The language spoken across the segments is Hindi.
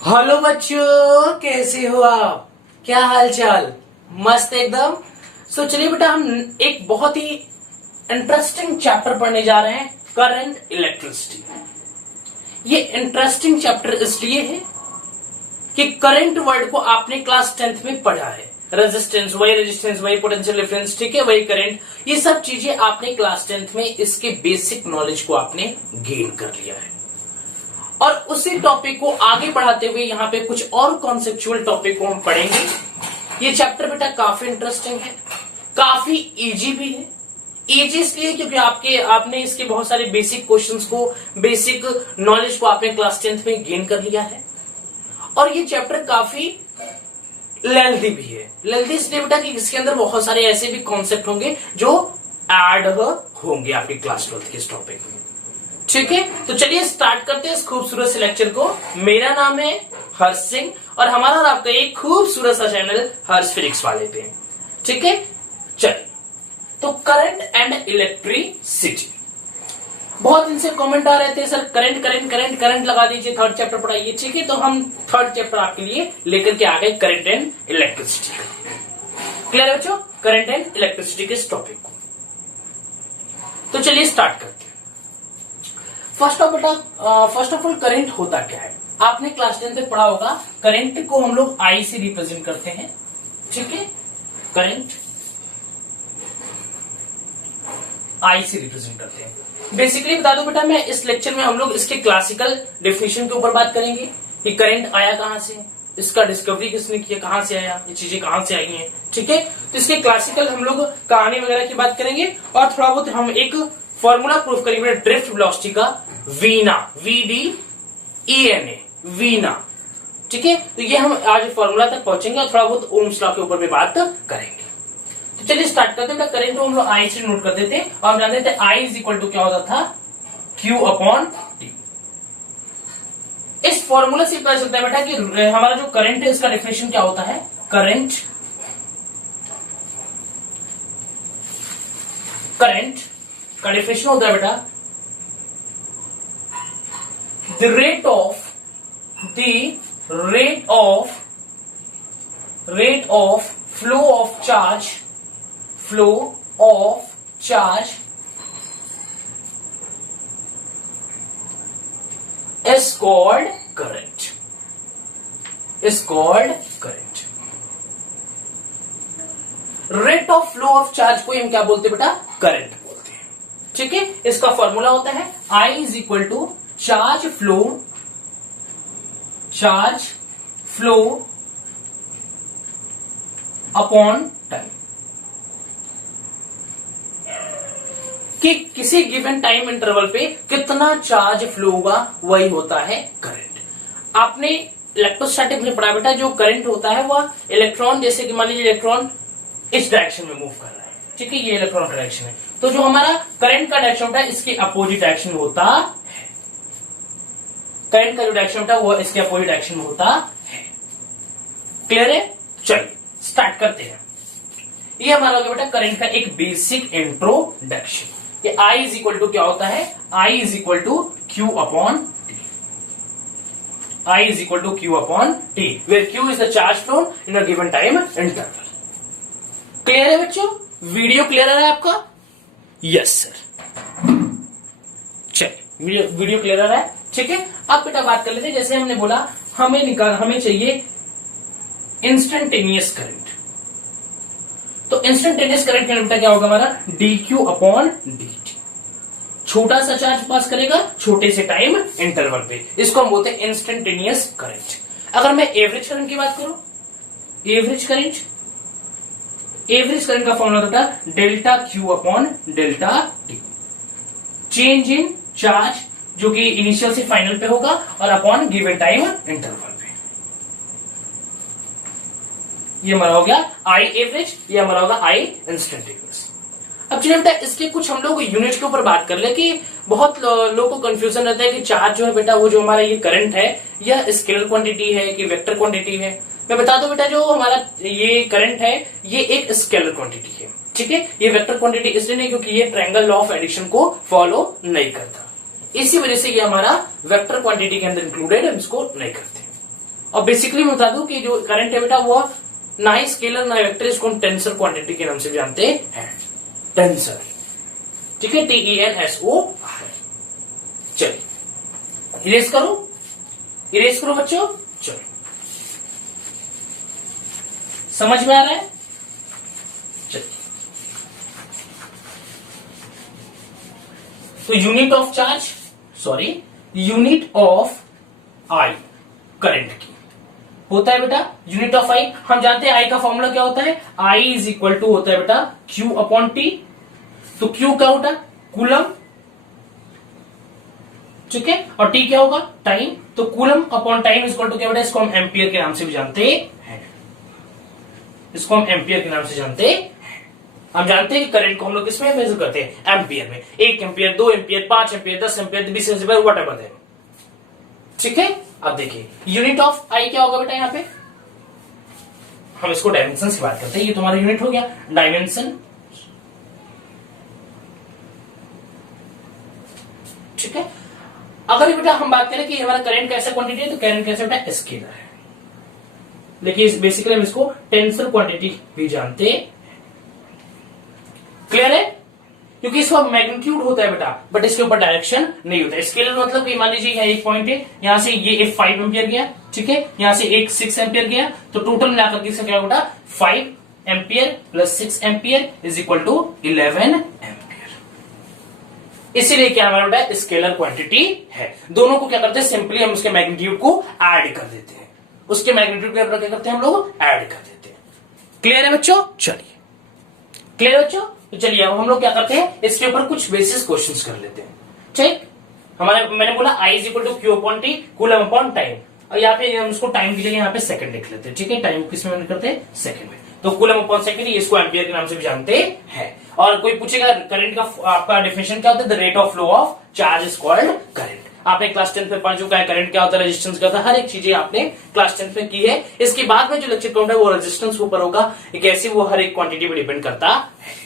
हेलो बच्चों, कैसे हो आप? क्या हाल चाल? मस्त एकदम। चलिए बेटा, हम एक बहुत ही इंटरेस्टिंग चैप्टर पढ़ने जा रहे हैं, करंट इलेक्ट्रिसिटी। ये इंटरेस्टिंग चैप्टर इसलिए है कि करंट वर्ड को आपने क्लास 10th में पढ़ा है। रेजिस्टेंस वही पोटेंशियल डिफरेंस, ठीक है, वही करंट, ये सब चीजें आपने क्लास 10th में इसके बेसिक नॉलेज को आपने गेन कर लिया है। और उसी टॉपिक को आगे बढ़ाते हुए यहाँ पे कुछ और कॉन्सेप्चुअल टॉपिक को हम पढ़ेंगे। ये चैप्टर बेटा काफी इंटरेस्टिंग है, काफी इजी भी है। इजी इसलिए क्योंकि आपने इसके बहुत सारे बेसिक क्वेश्चंस को, बेसिक नॉलेज को आपने क्लास 10th में गेन कर लिया है। और ये चैप्टर काफी लेंथी भी है। लेंथी इसलिए बेटा कि इसके अंदर बहुत सारे ऐसे भी कॉन्सेप्ट होंगे जो ऐड होंगे आपके क्लास 12th के इस टॉपिक में, ठीक है। तो चलिए स्टार्ट करते हैं इस खूबसूरत से लेक्चर को। मेरा नाम है हर्ष सिंह और हमारा और आपका एक खूबसूरत सा चैनल हर्ष फिजिक्स वाले पे, ठीक है। चलिए, तो करंट एंड इलेक्ट्रिसिटी, बहुत दिन से कमेंट आ रहे थे, sir current current current current लगा दीजिए, थर्ड चैप्टर पढ़ाइए, ठीक है। तो हम थर्ड चैप्टर आपके लिए लेकर के आ गए, करंट एंड इलेक्ट्रिसिटी का। क्लियर है बच्चों, करंट एंड इलेक्ट्रिसिटी के इस टॉपिक को। तो चलिए स्टार्ट करते हैं। फर्स्ट ऑफ ऑल करंट होता क्या है? आपने क्लास 10 में पढ़ा होगा, करंट को हम लोग आई से रिप्रेजेंट करते हैं, ठीक है। करंट आई से रिप्रेजेंट करते हैं। बेसिकली बता दो बेटा, मैं इस लेक्चर में हम लोग इसके क्लासिकल डेफिनेशन के ऊपर बात करेंगे कि करंट आया कहां से, इसका डिस्कवरी किसने किया, कहां से आया, ये चीजें कहां से आई हैं, ठीक है। तो इसके क्लासिकल हम लोग कहानी वगैरह की बात करेंगे और थोड़ा बहुत हम एक फॉर्मूला प्रूफ करेंगे ड्रिफ्ट वेलोसिटी का, वीना, VDENA, वीना, ठीक है। तो ये हम आज फॉर्मूला तक पहुंचेंगे और थोड़ा बहुत ओम्स लॉ के ऊपर भी बात करेंगे। तो चलिए स्टार्ट करते हैं। करंट को हम लोग आई से नोट करते थे और हम जानते थे आई इज इक्वल टू क्या होता था, Q/T। इस फॉर्मूला से पता चलता है बेटा कि हमारा जो करंट है इसका डेफिनेशन क्या होता है। करंट का डेफिनेशन होता है बेटा the rate of flow of charge is called current. Rate of flow of charge को हम क्या बोलते हैं बेटा, करंट बोलते हैं, ठीक है। इसका फॉर्मूला होता है I is equal to charge flow upon time, कि किसी गिवन टाइम इंटरवल पे कितना चार्ज फ्लो होगा, वही होता है करंट। आपने इलेक्ट्रोस्टैटिक में पढ़ा बेटा, जो करंट होता है वह इलेक्ट्रॉन, जैसे कि मान लीजिए इलेक्ट्रॉन इस डायरेक्शन में मूव कर रहा है, ठीक है, ये इलेक्ट्रॉन डायरेक्शन है, तो जो हमारा करंट का डायरेक्शन होता है इसके अपोजिट डायरेक्शन में होता है। करंट का जो डायरेक्शन होता है वो इसके अपोजिट डायरेक्शन में होता है। क्लियर है? चलिए स्टार्ट करते हैं। ये हमारा हो गया बेटा करंट का एक बेसिक इंट्रोडक्शन। ये I इज इक्वल टू क्या होता है, I is equal to Q/T। I is equal to Q/T, where Q is the charge flow in a given time interval. Clear है बच्चों? वीडियो क्लियर है आपका? Yes sir. चलिए वीडियो क्लियर है, ठीक है। अब बेटा बात कर लेते हैं, जैसे हमने बोला हमें चाहिए इंस्टेंटेनियस करंट। तो इंस्टेंटेनियस करंट का बेटा क्या होगा हमारा, dQ/dt। छोटा सा चार्ज पास करेगा छोटे से टाइम इंटरवल पे, इसको हम बोलते हैं इंस्टेंटेनियस करंट। अगर मैं एवरेज करंट की बात करूं, एवरेज करंट का फॉर्मूला होता है delta Q/ΔT। Change in charge जो कि इनिशियल से फाइनल पे होगा और अपॉन गिवन टाइम इंटरवल पे। ये हमारा हो गया आई एवरेज, ये हमारा होगा आई इंस्टेंटेनियस। अब चलिए बेटा इसके कुछ हम लोग यूनिट के ऊपर बात कर ले, कि बहुत लोगों को कंफ्यूजन रहता है कि चार्ज जो है बेटा, वो जो हमारा ये करंट है, यह स्केलर क्वांटिटी है कि वेक्टर क्वांटिटी है। मैं बता दूं बेटा, जो हमारा ये करंट है ये एक स्केलर क्वांटिटी है, ठीक है। ये वेक्टर क्वांटिटी इसलिए नहीं क्योंकि ये ट्रायंगल लॉ ऑफ एडिशन को फॉलो नहीं करता, इसी वजह से ये हमारा वेक्टर क्वांटिटी के अंदर इंक्लूडेड, हम इसको नहीं करते। और बेसिकली मैं बता दूं कि जो करंट है बेटा वो ना ही स्केलर ना वेक्टर, इसको हम टेंसर क्वांटिटी के नाम से जानते हैं, टेंसर। ठीक है, TENSOR। चलिए इरेज करो बच्चों। चलो समझ में आ रहा है? चलिए तो यूनिट ऑफ आई करंट की होता है बेटा यूनिट ऑफ आई। हम जानते हैं आई का फॉर्मूला क्या होता है, आई इज इक्वल टू होता है बेटा Q अपॉन टी। तो Q क्या होता है, कूलम, ठीक है, और टी क्या होगा, टाइम। तो coulomb upon time is equal to क्या बेटा, इसको हम एम्पियर के नाम से भी जानते हैं, इसको हम एम्पियर के नाम से जानते हैं। हम जानते हैं कि करंट को हम लोग किसमें मेजर करते हैं, एम्पियर में। 1 ampere, 2 ampere, 5 ampere, 10 ampere, 20 ampere, what ever है। ठीक है, अब देखिए यूनिट ऑफ आई क्या होगा बेटा, यहां पे हम इसको डायमेंशन की बात करते हैं। ये तुम्हारा यूनिट हो गया डायमेंशन, ठीक है। अगर बेटा हम बात करें कि हमारा करंट कैसा क्वांटिटी है, तो करंट कैसे बेटा स्केलर है, लेकिन बेसिकली हम इसको टेंसर क्वांटिटी भी जानते हैं। क्लियर है, क्योंकि इसका मैग्नीट्यूड होता है बेटा, बट इसके ऊपर डायरेक्शन नहीं होता है। स्केलर मतलब कि मान लीजिए यहाँ एक पॉइंट है, यहां से ये 5 एम्पियर गया, ठीक है, यहां से एक 6 एम्पियर गया, तो टोटल मिलाकर इसका क्या बेटा 5 ampere plus 6 ampere is equal to 11 ampere. इसीलिए क्या हमारा बेटा स्केलर क्वांटिटी है। दोनों को क्या करते हैं, सिंपली हम उसके मैग्नीट्यूड को ऐड कर देते हैं, उसके मैग्नीट्यूड के ऊपर क्या करते हैं हम लोग ऐड कर देते हैं। क्लियर है बच्चों? चलिए क्लियर है बच्चों, तो चलिए अब हम लोग क्या करते हैं, इसके ऊपर कुछ बेसिस क्वेश्चंस कर लेते हैं। ठीक, हमारे मैंने बोला I is equal to Q upon T, coulomb upon time, और यहाँ पे हम इसको टाइम की जगह यहाँ पे सेकंड लिख लेते हैं। ठीक है, टाइम किस में करते हैं, सेकंड में। तो कूलम अपॉन सेकंड, इसको एम्पियर के नाम से भी जानते हैं। और कोई पूछेगा करंट का आपका डेफिनेशन क्या होता है, the rate of flow of charge is called current. आपने क्लास 10 में पढ़ चुका है करंट क्या होता है, रेजिस्टेंस क्या होता है, हर एक चीजें आपने क्लास 10 में की है। इसके बाद में जो लेक्चर काउंट है वो रेजिस्टेंस के ऊपर होगा, कैसे वो हर एक क्वांटिटी पर डिपेंड करता है।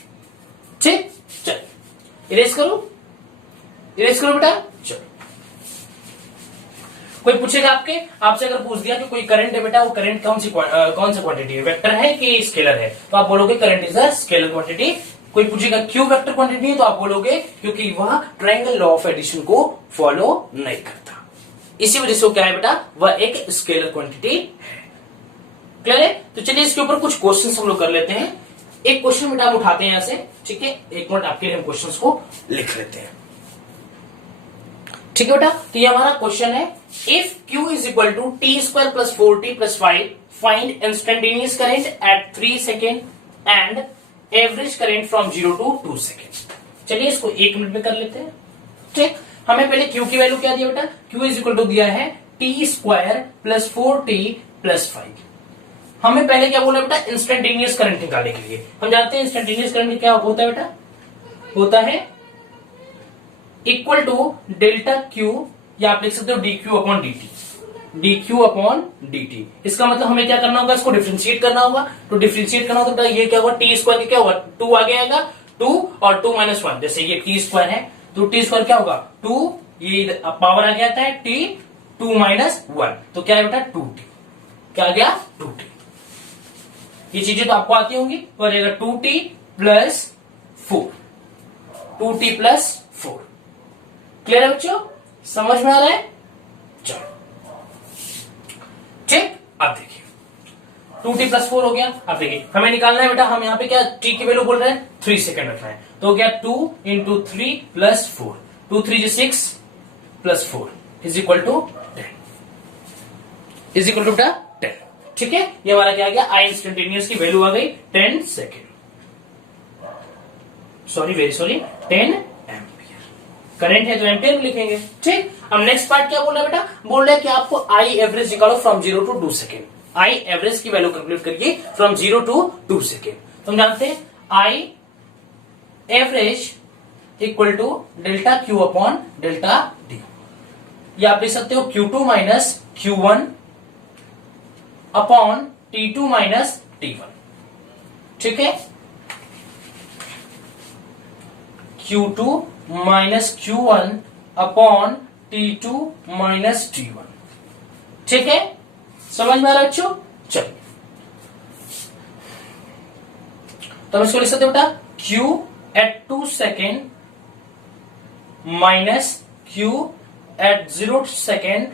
ठीक, चल इरेज करो बेटा। चलो कोई पूछेगा आपसे अगर पूछ दिया कि कोई करंट है बेटा, वो करंट कौन सा क्वांटिटी है, वेक्टर है कि स्केलर है, तो आप बोलोगे current is a scalar quantity. कोई पूछेगा क्यों वेक्टर क्वांटिटी है, तो आप बोलोगे क्योंकि वह ट्रायंगल लॉ ऑफ एडिशन को फॉलो नहीं करता, इसी वजह से वो क्या है बेटा, वह एक स्केलर क्वांटिटी है। क्लियर है? तो चलिए इसके ऊपर कुछ क्वेश्चन हम लोग कर लेते हैं। एक क्वेश्चन बेटा हम उठाते हैं यहां से, ठीक है, एक मिनट आपके लिए हम क्वेश्चंस को लिख लेते हैं। ठीक है बेटा, तो ये हमारा क्वेश्चन है, if Q is equal to T square plus 4t plus 5 find instantaneous current at 3 second and average current from 0 to 2 second. चलिए इसको 1 मिनट में कर लेते हैं। ठीक, हमें पहले Q की वैल्यू क्या दिया बेटा, Q इज इक्वल टू दिया है T square plus 4t plus 5। हमें पहले क्या बोला बेटा, इंस्टेंटेनियस करंट निकालने के लिए। हम जानते हैं इंस्टेंटेनियस करंट क्या होता है बेटा, होता है इक्वल टू डेल्टा Q, या आप लिख सकते हो dQ upon dt, dQ upon dt। इसका मतलब हमें क्या करना होगा, इसको डिफरेंशिएट करना होगा। तो डिफरेंशिएट करना होगा तो ये क्या होगा, टी स्क्वायर क्या होगा, 2 आगे आएगा, 2 और 2 माइनस 1, जैसे ये टी स्क्वायर है तो टी स्क्वायर क्या होगा 2, ये पावर आ गया था t, 2 माइनस 1, तो क्या है बेटा 2t, क्या आ गया 2t। ये चीजें तो आपको आती होंगी, तो आ जाएगा 2t plus 4, 2t plus 4। Clear है बच्चों, समझ में आ रहा है? चलो ठीक, अब देखिए 2t प्लस 4 हो गया। अब देखिए हमें निकालना है बेटा, हम यहाँ पे क्या t की वैल्यू बोल रहे हैं 3 सेकेंड रखना है, तो हो गया 2 into 3 plus 4, 2 3 6 plus 4 is equal to 10, is equal to बेटा 10। ठीक है, ये हमारा क्या आ गया, आई इंस्टेंटेनियस की वैल्यू आ गई 10 second, very sorry 10 ampere. Current है तो एम्पियर में लिखेंगे। ठीक, अब नेक्स्ट पार्ट क्या बोल रहा है बेटा, बोल रहा है कि आपको आई एवरेज निकालो from 0 to 2 second. I average की वैल्यू कैलकुलेट करिए फ्रॉम 0 to 2 सेकेंड। तो हम जानते हैं I average equal to delta Q upon delta D, या आप लिख सकते हो Q2 minus Q1 upon T2 minus T1। ठीक है, Q2 minus Q1 upon T2 minus T1। ठीक है, समझ में आ रहा है बच्चों? चलो तो हम इसको लिख सकते हैं बेटा Q at 2 second minus Q at 0 second,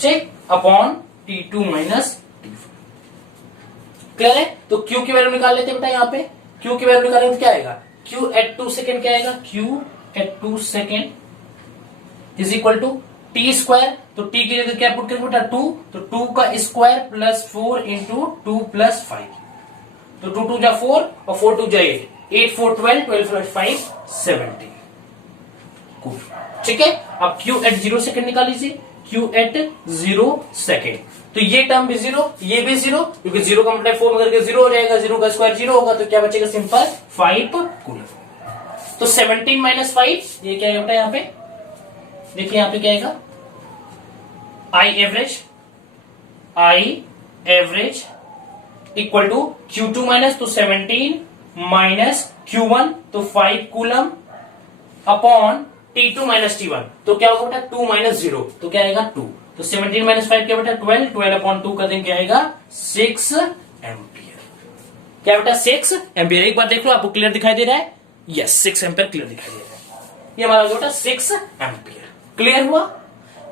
ठीक, upon T2 minus T4। Clear है? तो Q की वैल्यू निकाल लेते हैं बेटा, यहाँ पे Q की वैल्यू निकालेंगे तो क्या आएगा, Q at 2 सेकेंड क्या आएगा, Q at 2 second is equal to T square, तो टी की जगह क्या पुट करेंगे बेटा 2, तो 2 का स्क्वायर प्लस 4 इंटू 2 प्लस 5, तो 2 2 जा 4 और 4 2 जा 8, 8 4 12, 12 4 5 17। कूल, ठीक है। अब Q एट 0 सेकेंड निकाल लीजिए, Q एट 0 सेकेंड, तो ये टर्म भी 0, ये भी 0, क्योंकि 0 का मतलब 4 में करके 0 हो जाएगा, 0 का स्क्वायर 0 होगा, तो क्या बचेगा सिंपल 5 कूलम। तो 17 माइनस 5 ये क्या है बेटा, यहाँ पे देखिए, यहाँ पे क्या आएगा, I average equal to Q2 minus, तो 17 माइनस Q1 तो 5 coulomb upon T2 minus T1, तो क्या होगा बेटा 2 माइनस 0, तो क्या आएगा 2, तो 17 माइनस 5 क्या बेटा 12, 12 अपॉन 2 का दिन क्या आएगा 6 एम्पियर। क्या बेटा 6 एम्पियर। एक बार देख लो, आपको क्लियर दिखाई दे रहा है? यस, 6 एम्पियर क्लियर दिखाई दे रहा है। ये हमारा बेटा 6 एम्पियर। क्लियर हुआ?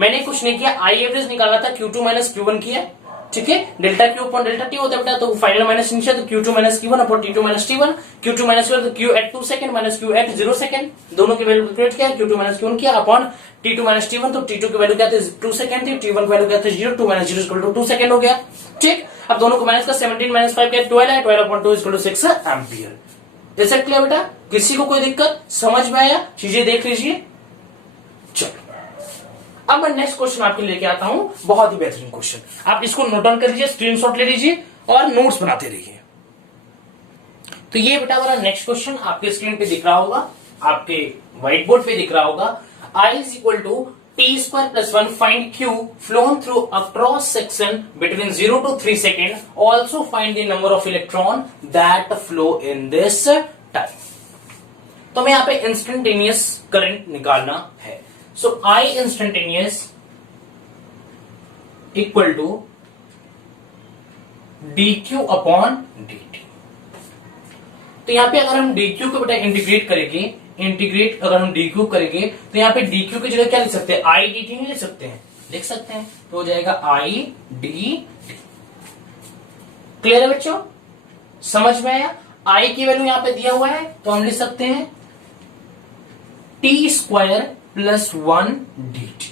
मैंने कुछ नहीं किया, आई एवरेज निकाला था, Q2 माइनस Q1 किया, ठीक है, delta Q upon delta T होता है बेटा, तो फाइनल माइनस नीचे, तो Q2 minus Q1 upon T2 minus T1, Q2 minus Q1 तो Q at 2 second minus Q at 0 second, दोनों की वैल्यू कैलकुलेट किया, Q2 माइनस Q1 किया अपॉन T2 माइनस T1, तो T2 की वैल्यू क्या थी 2 सेकंड थी, T1 की वैल्यू क्या थी 0, 2 माइनस 0 इक्वल टू 2 सेकंड हो गया, ठीक। अब दोनों को माइनस का 17 माइनस 5 क्या 12 है, 12 अपॉन 2 इक्वल टू 6 एम्पियर। जैसे क्लियर बेटा? किसी को कोई दिक्कत समझ में आया? चीजें देख लीजिए। चलो अब मैं नेक्स्ट क्वेश्चन आपके लेके आता हूं, बहुत ही बेहतरीन क्वेश्चन, आप इसको नोट डाउन कर लीजिए, स्क्रीनशॉट ले लीजिए और नोट्स बनाते रहिए। तो ये बेटा हमारा नेक्स्ट क्वेश्चन आपके स्क्रीन पे दिख रहा होगा, आपके व्हाइट बोर्ड पे दिख रहा होगा। I is equal to T square plus 1 find Q flown through a cross section between 0 to 3 second, also find the number of electron that flow in this time. तो हमें यहाँ पे इंस्टेंटेनियस करंट निकालना है। So I instantaneous equal to dq upon dt। तो यहां पे अगर हम dq को बेटा इंटीग्रेट करेंगे, अगर हम dq करेंगे तो यहां पे dq की जगह क्या लिख सकते हैं, I dt नहीं लिख सकते हैं, लिख सकते हैं, तो हो जाएगा I dt। क्लियर है बच्चों? समझ में आया? I की वैल्यू यहां पे दिया हुआ है, तो हम लिख सकते हैं टी स्क्वायर प्लस 1 dt।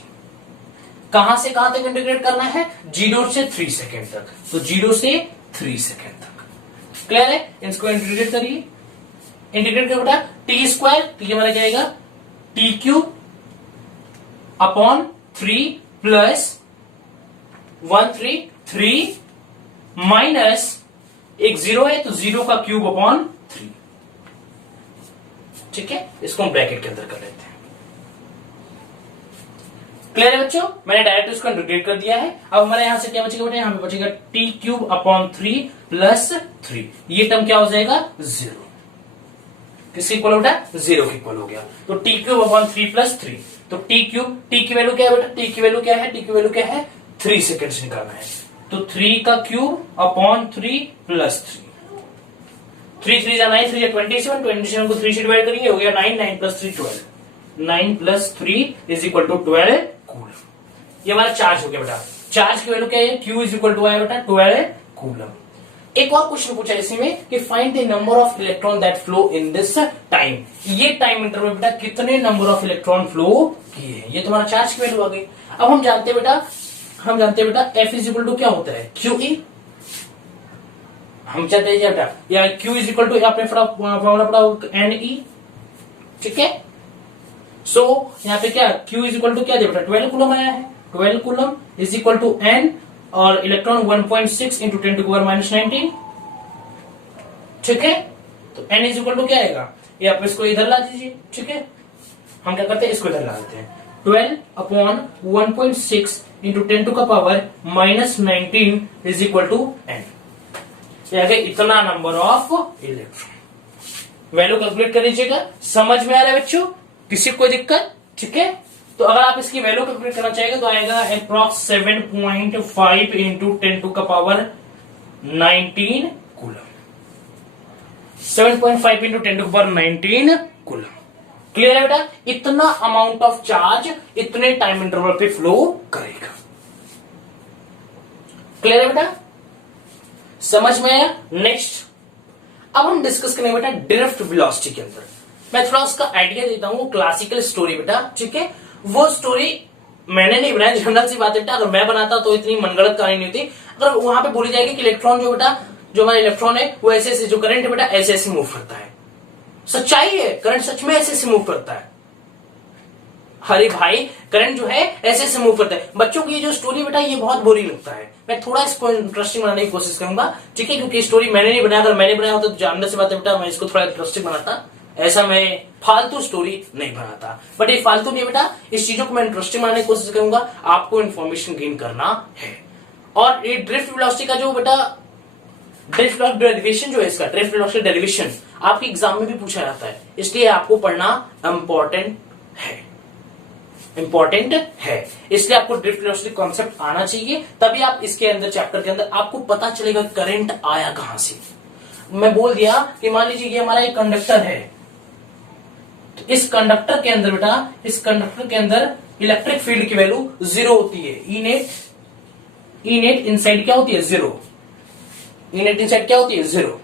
कहां से कहां तक इंटीग्रेट करना है, 0 से 3 सेकेंड तक, तो 0 से 3 सेकेंड तक। क्लियर है? इसको इंटीग्रेट करिए, इंटीग्रेट कर बेटा टी स्क्वायर, तो ये हमारा क्या आएगा T cube upon 3 plus 3 minus एक 0 है, तो 0 का क्यूब अपॉन 3, ठीक है, इसको हम ब्रैकेट के अंदर कर लेते हैं। क्लियर है बच्चों? मैंने डायरेक्ट इसको इंटीग्रेट कर दिया है। अब हमारे यहां से क्या बचेगा बेटा, यहां पे बचेगा टी क्यूब अपॉन 3 प्लस 3, ये टर्म क्या हो जाएगा 0, किसके इक्वल बेटा 0 के इक्वल हो गया, तो टी क्यूब अपॉन 3 प्लस 3, तो टी क्यूब, टी की वैल्यू क्या है बेटा, टी की वैल्यू क्या है, टी की वैल्यू क्या है 3 सेकेंड से निकालना है, तो 3 का क्यूब अपॉन 3 प्लस 3, 3 जा 9, 3 जा 27, 27 को 3 से डिवाइड करेंगे, हो गया 9, 9 plus 3 12, 9 plus 3 is equal to 12 coulomb. ये हमारा चार्ज हो गया बेटा, चार्ज की वैल्यू क्या है, Q इज इक्वल टू आया बेटा 12 कूलम। एक और क्वेश्चन पूछा इसमें कि find the number of electron that flow in this time, ये टाइम इंटरवल बेटा कितने नंबर ऑफ इलेक्ट्रॉन फ्लो किए हैं, ये तुम्हारा चार्ज की वैल्यू आ गई। अब हम जानते हैं बेटा F इज इक्वल टू क्या होता है QE, हम चाहते हैं बेटा, या Q इज इक्वल टू आपने फॉर्मूला पढ़ा NE, ठीक है। सो यहाँ पे क्या Q इज इक्वल टू क्या दिया बेटा 12 कूलम आया है, 12 coulomb is equal to N और electron 1.6 into 10 to power minus 19, ठीक है, तो N इज इक्वल टू क्या आएगा, ये आप इसको इधर ला दीजिए, ठीक है, हम क्या करते हैं इसको इधर ला देते हैं, 12 अपॉन 1.6 इंटू 10 टू का power minus 19 is equal to N, ये आ गया इतना number of electron. Value calculate कर लीजिएगा। समझ में आ रहा है बच्चों? किसी को कोई दिक्कत? ठीक है, तो अगर आप इसकी वैल्यू कैलकुलेट करना चाहेंगे तो आएगा अप्रॉक्स 7.5 इंटू 10 टू का पावर 19 कूलम। 7.5 इंटू 10 टू का पावर 19 कूलम। क्लियर है बेटा? इतना अमाउंट ऑफ चार्ज इतने टाइम इंटरवल पे फ्लो करेगा। क्लियर है बेटा? समझ में आया? नेक्स्ट अब हम डिस्कस करेंगे बेटा ड्रिफ्ट वेलोसिटी के अंदर। मैं थोड़ा उसका आइडिया देता हूं, क्लासिकल स्टोरी बेटा, ठीक है? वो स्टोरी मैंने नहीं बनाई, जनरल सी बात है बेटा, अगर मैं बनाता तो इतनी मनगढ़ंत कहानी नहीं होती। अगर वहां पे बोली जाएगी कि इलेक्ट्रॉन जो बेटा, जो हमारा इलेक्ट्रॉन है वो ऐसे ऐसे, जो करंट है बेटा ऐसे ऐसे मूव करता है। सच्चाई है, करंट सच में ऐसे ऐसे मूव करता है। अरे भाई करंट जो है ऐसे ऐसे मूव करता है। बच्चों की ये जो स्टोरी बेटा ये बहुत बोरिंग लगता है। मैं थोड़ा इसको इंटरेस्टिंग बनाने की कोशिश करूंगा, ठीक है? क्योंकि स्टोरी मैंने नहीं बनाया, अगर मैंने बनाया होता तो जानने से बात है बेटा, मैं इसको थोड़ा इंटरेस्टिंग बनाता। ऐसा मैं फालतू स्टोरी नहीं बनाता, बट ये फालतू नहीं बेटा, इस चीजों को मैं इंटरेस्टिंग बनाने की कोशिश करूंगा। आपको इन्फॉर्मेशन गेन करना है। और ये ड्रिफ्ट वेलोसिटी का जो बेटा ड्रिफ्ट डेरिवेशन जो है, इसका ड्रिफ्ट वेलोसिटी डेरिवेशन आपके एग्जाम में भी पूछा जाता है, इसलिए आपको पढ़ना इंपॉर्टेंट है। इसलिए आपको ड्रिफ्ट वेलोसिटी कॉन्सेप्ट आना चाहिए, तभी आप इसके अंदर चैप्टर के अंदर आपको पता चलेगा करंट आया कहां से। मैं बोल दिया कि मान लीजिए ये हमारा एक कंडक्टर है, तो इस कंडक्टर के अंदर बेटा, इस कंडक्टर के अंदर इलेक्ट्रिक फील्ड की वैल्यू 0 होती है। ई नेट इनसाइड क्या होती है? 0। ई नेट इनसाइड क्या होती है? 0,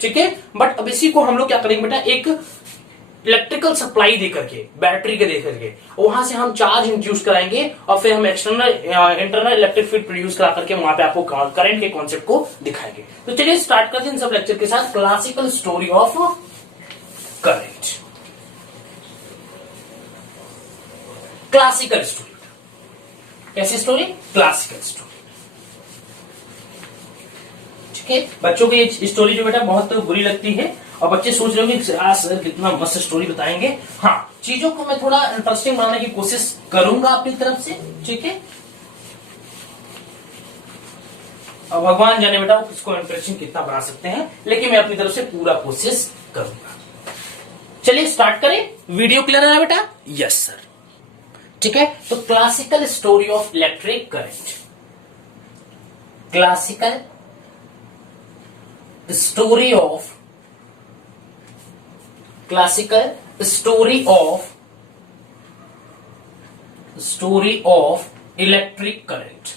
ठीक है? बट अब इसी को हम लोग क्या करेंगे बेटा, एक इलेक्ट्रिकल सप्लाई देकर के, बैटरी के देकर के, वहां से हम चार्ज इंड्यूस कराएंगे और फिर हम इंटरनल इलेक्ट्रिक फील्ड प्रोड्यूस करा करके वहां पे आपको करंट के कॉन्सेप्ट को दिखाएंगे। तो चलिए स्टार्ट करते हैं इन सब लेक्चर के साथ classical story of current. Classical story, कैसी स्टोरी? क्लासिकल स्टोरी, ठीक है? बच्चों को ये स्टोरी जो बेटा बहुत बुरी लगती है और बच्चे सोच रहे होंगे सर कितना मस्त स्टोरी बताएंगे। हाँ, चीजों को मैं थोड़ा इंटरेस्टिंग बनाने की कोशिश करूंगा अपनी तरफ से, ठीक है? और भगवान जाने बेटा वो किसको इंटरेस्टिंग कितना बना सकते हैं, लेकिन मैं अपनी तरफ से पूरा कोशिश करूंगा। चलिए स्टार्ट करें। वीडियो क्लियर है बेटा? यस सर, ठीक है? तो classical story of electric current, classical story of electric current.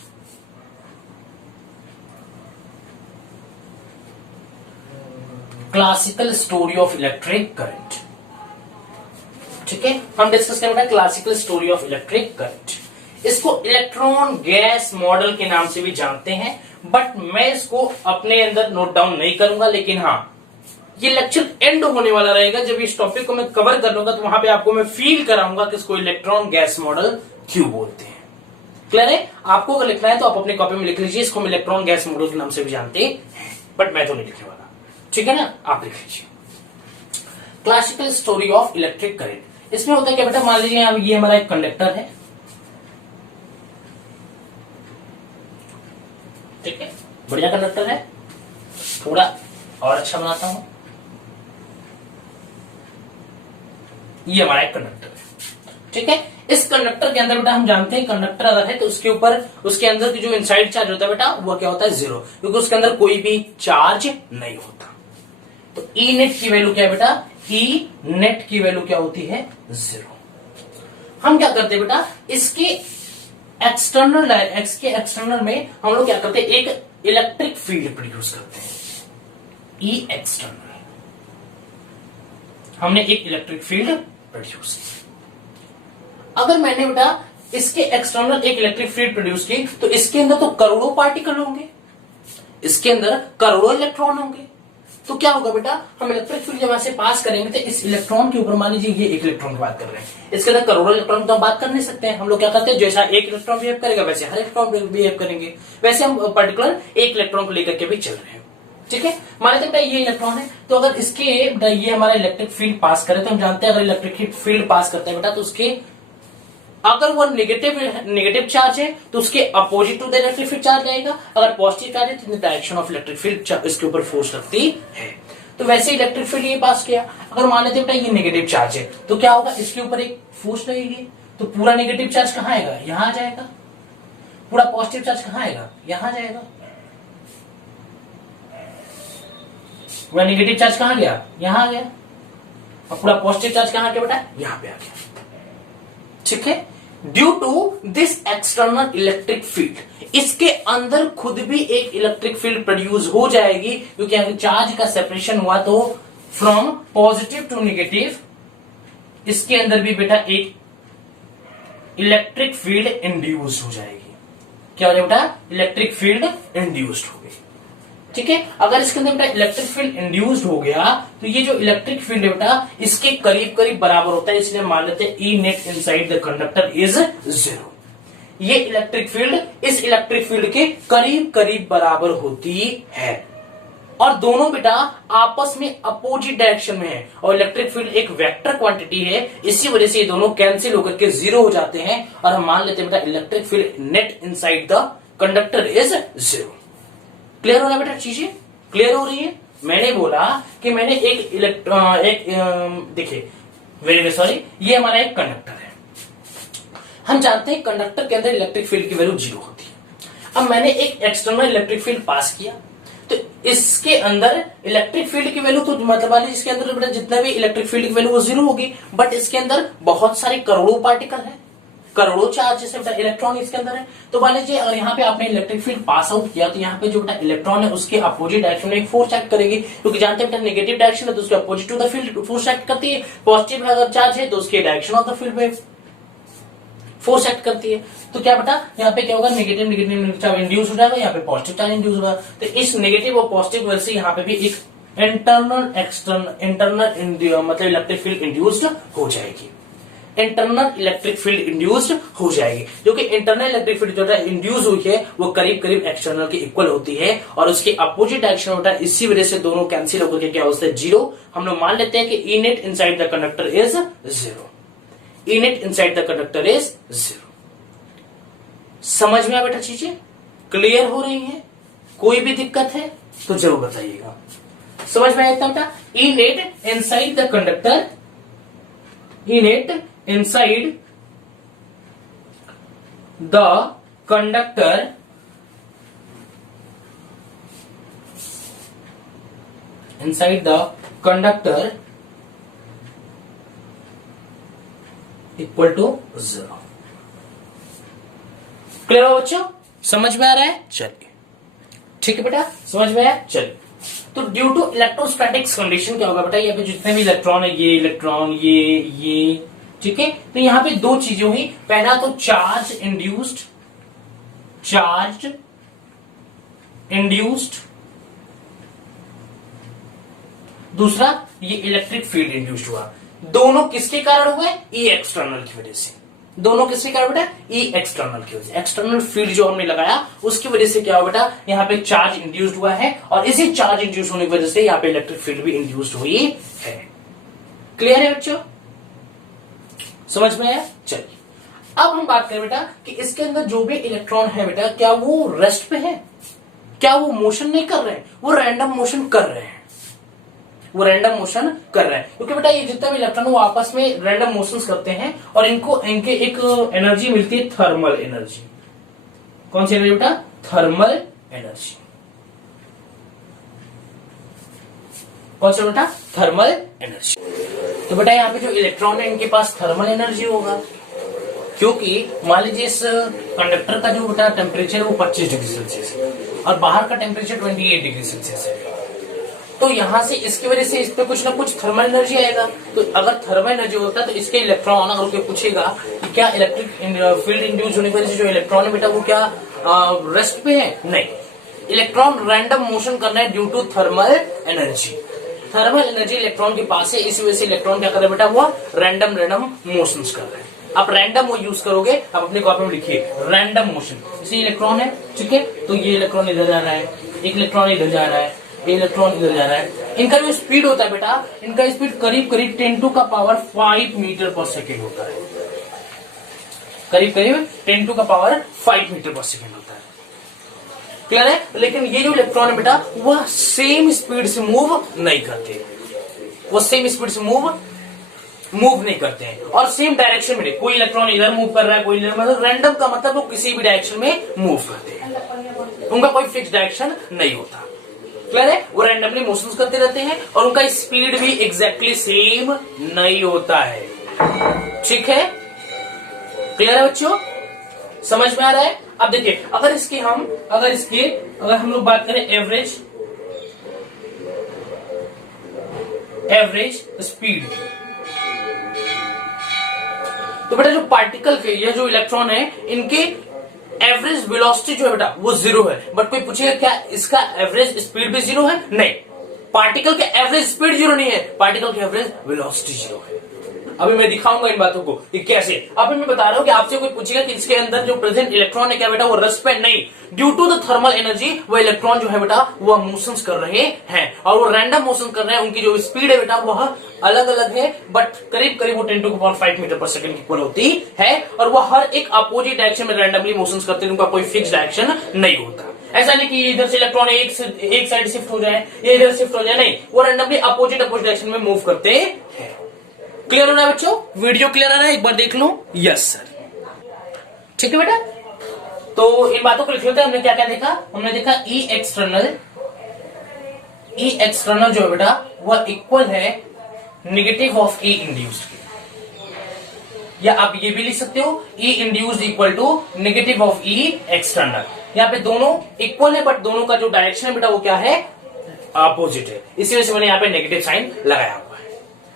Classical story of electric current, ठीक है? हम डिस्कस करेंगे classical story of electric current. इसको इलेक्ट्रॉन गैस मॉडल के नाम से भी जानते हैं, बट मैं इसको अपने अंदर नोट डाउन नहीं करूंगा। लेकिन हाँ, ये लेक्चर एंड होने वाला रहेगा, जब इस टॉपिक को मैं कवर कर लूंगा तो वहां पे आपको मैं फील कराऊंगा कि इसको इलेक्ट्रॉन गैस मॉडल क्यों बोलते हैं। क्लियर है? आपको अगर लिखना है तो आप अपनी कॉपी में लिख लीजिए, इसको हम इलेक्ट्रॉन गैस मॉडल के नाम से भी जानते हैं, बट मैं तो नहीं लिखने वाला, ठीक है ना? आप लिख लीजिए classical story of electric current. इसमें होता है क्या बेटा, मान लीजिए ये हमारा एक कंडक्टर है, ठीक है? बढ़िया कंडक्टर है, थोड़ा और अच्छा बनाता हूं। ये हमारा एक कंडक्टर है, ठीक है? इस कंडक्टर के अंदर बेटा हम जानते हैं कंडक्टर अगर है तो उसके ऊपर, उसके अंदर की जो इनसाइड चार्ज होता है बेटा वो क्या होता है? 0, क्योंकि उसके अंदर कोई भी चार्ज नहीं होता। तो ई नेट की वैल्यू क्या है बेटा? ई नेट की वैल्यू क्या होती है? 0। हम क्या करते हैं बेटा, इसके एक्सटर्नल में हम लोग क्या करते हैं, एक इलेक्ट्रिक फील्ड प्रोड्यूस करते हैं। ई एक्सटर्नल, हमने एक इलेक्ट्रिक फील्ड प्रोड्यूस की। अगर मैंने बेटा इसके एक्सटर्नल एक इलेक्ट्रिक फील्ड प्रोड्यूस की तो इसके अंदर तो करोड़ों पार्टिकल होंगे, इसके अंदर करोड़ों इलेक्ट्रॉन होंगे। तो क्या होगा बेटा, हम इलेक्ट्रिक फील्ड जब ऐसे पास करेंगे तो इस इलेक्ट्रॉन के ऊपर, मान लीजिए ये एक इलेक्ट्रॉन की बात कर रहे हैं, इसके अंदर करोड़ों इलेक्ट्रॉन तो हम बात कर नहीं सकते हैं। हम लोग क्या करते हैं, जैसा एक इलेक्ट्रॉन बिहेव करेगा वैसे हर इलेक्ट्रॉन बिहेव करेंगे, वैसे हम पर्टिकुलर एक इलेक्ट्रॉन को लेकर के भी चल रहे हैं, ठीक है? मान लेते हैं ये इलेक्ट्रॉन है, तो अगर इसके ये हमारा इलेक्ट्रिक फील्ड पास करे तो हम जानते हैं अगर इलेक्ट्रिक फील्ड पास करता है बेटा तो उसके अगर वो नेगेटिव चार्ज है तो उसके opposite to the electric field charge आएगा, अगर पॉजिटिव चार्ज है तो डायरेक्शन ऑफ इलेक्ट्रिक फील्ड इसके ऊपर फोर्स लगती है। तो वैसे इलेक्ट्रिक फील्ड ये पास किया, अगर मान लेते बेटा ये नेगेटिव चार्ज है तो क्या होगा, इसके ऊपर एक फोर्स लगेगी, तो पूरा नेगेटिव चार्ज कहां आएगा, यहां आ जाएगा। पूरा पॉजिटिव चार्ज कहां आएगा, यहां आ जाएगा। पूरा नेगेटिव चार्ज कहां गया, यहां आ गया। और पूरा पॉजिटिव चार्ज कहां आ गया बेटा, यहां पे आ गया। ठीक है। Due to this external electric field, इसके अंदर खुद भी एक इलेक्ट्रिक फील्ड प्रोड्यूस हो जाएगी, क्योंकि अगर चार्ज का सेपरेशन हुआ तो फ्रॉम पॉजिटिव टू नेगेटिव, इसके अंदर भी बेटा एक इलेक्ट्रिक फील्ड इंड्यूस हो जाएगी। क्या हो जाएगा बेटा, इलेक्ट्रिक फील्ड इंड्यूस्ड हो गई। ठीक है। अगर इसके अंदर बेटा इलेक्ट्रिक फील्ड इंड्यूस्ड हो गया तो ये जो इलेक्ट्रिक फील्ड है बेटा इसके करीब करीब बराबर होता है, इसलिए मान लेते हैं E net inside the conductor is 0। ये इलेक्ट्रिक फील्ड इस इलेक्ट्रिक फील्ड के करीब करीब बराबर होती है, और दोनों बेटा आपस में अपोजिट डायरेक्शन में है, और इलेक्ट्रिक फील्ड एक वेक्टर क्वांटिटी है, इसी वजह से ये दोनों कैंसिल होकर के 0 हो जाते हैं, और हम मान लेते हैं बेटा electric field net inside the conductor is 0। Clear हो रहा है बेटा, चीजें क्लियर हो रही है। मैंने बोला कि मैंने देखिए वेरी सॉरी, ये हमारा एक कंडक्टर है। हम जानते हैं कंडक्टर के अंदर इलेक्ट्रिक फील्ड की वैल्यू 0 होती है। अब मैंने एक एक्सटर्नल इलेक्ट्रिक फील्ड पास किया, तो इसके अंदर इलेक्ट्रिक फील्ड की वैल्यू तो मतलब इसके अंदर बेटा जितना भी इलेक्ट्रिक फील्ड की वैल्यू वो 0 होगी, बट इसके अंदर बहुत सारे करोड़ों पार्टिकल है, करोड़ों चार्ज जैसे बेटा इलेक्ट्रॉन इसके अंदर है। तो मान लीजिए अगर यहाँ पे आपने इलेक्ट्रिक फील्ड पास आउट किया तो यहाँ पे जो बेटा इलेक्ट्रॉन है उसके अपोजिट डायरेक्शन में एक फोर्स एक्ट करेगी, क्योंकि जानते हैं बेटा नेगेटिव डायरेक्शन है तो उसके opposite to the field force act करती है, पॉजिटिव अगर चार्ज है तो उसके डायरेक्शन ऑफ द फील्ड में फोर्स एक्ट करती है। तो क्या बेटा यहाँ पे क्या होगा, नेगेटिव नेगेटिव चार्ज इंड्यूस हो जाएगा, यहाँ पे पॉजिटिव चार्ज इंड्यूस होगा। तो इस नेगेटिव और पॉजिटिव वजह से यहाँ पे भी एक इंटरनल मतलब इलेक्ट्रिक फील्ड इंड्यूस्ड हो जाएगी, इंटरनल इलेक्ट्रिक फील्ड इंड्यूस्ड हो जाएगी, जो कि इंटरनल इलेक्ट्रिक फील्ड जो इंड्यूस हुई है वो करीब करीब एक्सटर्नल के इक्वल होती है, और उसके अपोजिट डायरेक्शन होता है, इसी वजह से दोनों कैंसिल होकर के क्या होता है 0। हम लोग मान लेते हैं कि E net inside the conductor is 0, E net inside the conductor is 0। समझ में आ बेटा, चीजें क्लियर हो रही हैं? कोई भी दिक्कत है तो जरूर बताइएगा। समझ में आया बेटा, E net inside the conductor, E net inside the conductor equal to 0। Clear हो बच्चों, समझ में आ रहा है? चलिए ठीक है बेटा, समझ में आया। चलिए, तो ड्यू टू इलेक्ट्रोस्टैटिक्स कंडीशन क्या होगा बेटा, यहाँ पे जितने भी इलेक्ट्रॉन है, ये इलेक्ट्रॉन ये ठीक है। तो यहां पे दो चीजें हुई, पहला तो चार्ज इंड्यूस्ड, दूसरा ये इलेक्ट्रिक फील्ड इंड्यूस्ड हुआ। दोनों किसके कारण हुए, ई एक्सटर्नल की वजह से। दोनों किसके कारण बेटा, ई एक्सटर्नल की वजह से। एक्सटर्नल फील्ड जो हमने लगाया उसकी वजह से क्या हुआ बेटा, यहाँ पे चार्ज इंड्यूस्ड हुआ है, और इसी चार्ज इंड्यूस होने की वजह से यहाँ पे इलेक्ट्रिक फील्ड भी इंड्यूस्ड हुई है। क्लियर है बच्चों, समझ में आया? चलिए, अब हम बात करें बेटा कि इसके अंदर जो भी इलेक्ट्रॉन है बेटा, क्या वो रेस्ट पे है, क्या वो मोशन नहीं कर रहे हैं, वो रैंडम मोशन कर रहे हैं, वो रैंडम मोशन कर रहे हैं। क्योंकि बेटा ये जितना भी इलेक्ट्रॉन वो आपस में रैंडम मोशंस करते हैं, और इनके एक एनर्जी मिलती है, थर्मल एनर्जी। कौन सी एनर्जी बेटा, थर्मल एनर्जी। कौन सा बेटा, थर्मल एनर्जी। तो बेटा यहाँ पे जो इलेक्ट्रॉन है इनके पास थर्मल एनर्जी होगा, क्योंकि मान लीजिए इस कंडक्टर का जो बेटा टेम्परेचर है वो 25 डिग्री सेल्सियस है, और बाहर का टेम्परेचर 28 डिग्री सेल्सियस है। तो यहां से इसकी वजह से इस पे कुछ ना कुछ थर्मल एनर्जी आएगा। तो अगर थर्मल एनर्जी होता है तो इसके इलेक्ट्रॉन, अगर कोई पूछेगा कि क्या इलेक्ट्रिक फील्ड इंड्यूस होने की वजह से जो इलेक्ट्रॉन है बेटा वो क्या रेस्ट पे है, नहीं, इलेक्ट्रॉन रैंडम मोशन करना है due to thermal energy. Thermal energy electron के पास है, इसी वजह से इलेक्ट्रॉन क्या कर रहे हैं बेटा, वो रैंडम मोशंस कर रहे हैं। आप रैंडम वो यूज करोगे, आप अपने कॉपी में लिखिए रैंडम मोशन। जैसे इलेक्ट्रॉन है, ठीक है, तो ये इलेक्ट्रॉन इधर जा रहा है, एक इलेक्ट्रॉन इधर जा रहा है, एक इलेक्ट्रॉन इधर जा रहा है। इनका जो स्पीड होता है बेटा, इनका स्पीड करीब करीब 10⁵ मीटर पर सेकेंड होता है, करीब करीब 10⁵ मीटर पर सेकेंड होता है। क्लियर है? लेकिन ये जो इलेक्ट्रॉन है बेटा वह सेम स्पीड से मूव नहीं करते, वो सेम स्पीड से मूव मूव नहीं करते हैं और सेम डायरेक्शन में नहीं। कोई इलेक्ट्रॉन इधर मूव कर रहा है, कोई इधर, मतलब रैंडम का मतलब वो किसी भी डायरेक्शन में मूव करते हैं, उनका कोई फिक्स डायरेक्शन नहीं होता। क्लियर है? वो रैंडमली मोशंस करते रहते हैं और उनका स्पीड भी एग्जैक्टली सेम नहीं होता है। ठीक है? क्लियर है बच्चों? समझ में आ रहा है? अब देखिए, अगर हम लोग बात करें एवरेज स्पीड, तो बेटा जो पार्टिकल के, ये जो इलेक्ट्रॉन है, इनके एवरेज वेलोसिटी जो है बेटा वो 0 है। बट कोई पूछेगा क्या इसका एवरेज स्पीड भी 0 है? नहीं, पार्टिकल के एवरेज स्पीड 0 नहीं है, पार्टिकल के एवरेज वेलोसिटी 0 है। अभी मैं दिखाऊंगा इन बातों को कि कैसे। अभी मैं बता रहा हूं कि आपसे कोई पूछेगा कि इसके अंदर जो प्रेजेंट इलेक्ट्रॉन है क्या बेटा वो रेस्ट पे नहीं, due to the thermal energy वो इलेक्ट्रॉन जो है बेटा वो मोशंस कर रहे हैं और वो रैंडम मोशन कर रहे हैं। उनकी जो स्पीड है बेटा वह अलग अलग है, बट करीब करीब वो 10⁵ मीटर पर सेकंड की इक्वल होती है और वो हर एक अपोजिट डायरेक्शन में रैंडमली मोशंस करते हैं, उनका कोई फिक्स डायरेक्शन नहीं होता। ऐसा नहीं कि इधर से इलेक्ट्रॉन एक साइड शिफ्ट हो जाए, ये इधर शिफ्ट हो जाए, नहीं, वो रैंडमली अपोजिट डायरेक्शन में मूव करते हैं। क्लियर हो रहा है बच्चों? वीडियो क्लियर आ रहा है? एक बार देख लो। Yes sir. ठीक है बेटा, तो इन बातों को लिख लेते हैं। हमने क्या क्या देखा? हमने देखा ई एक्सटर्नल जो है बेटा वह इक्वल है नेगेटिव ऑफ ई इंड्यूस्ड, या आप ये भी लिख सकते हो E induced equal to negative of E external. यहाँ पे दोनों इक्वल है, बट दोनों का जो डायरेक्शन है बेटा वो क्या है? अपोजिट है। इसी वजह से मैंने यहाँ पे नेगेटिव साइन लगाया हुआ है।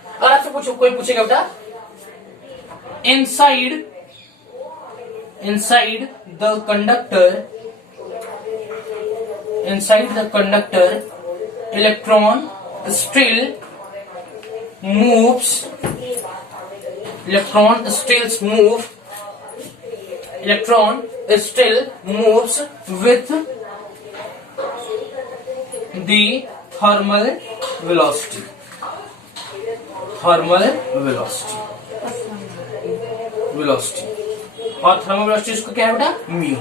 अगर आपसे कोई पूछेगा बेटा inside the conductor electron still moves with the thermal velocity और थर्मल वेलोसिटी इसको क्या है बेटा? म्यू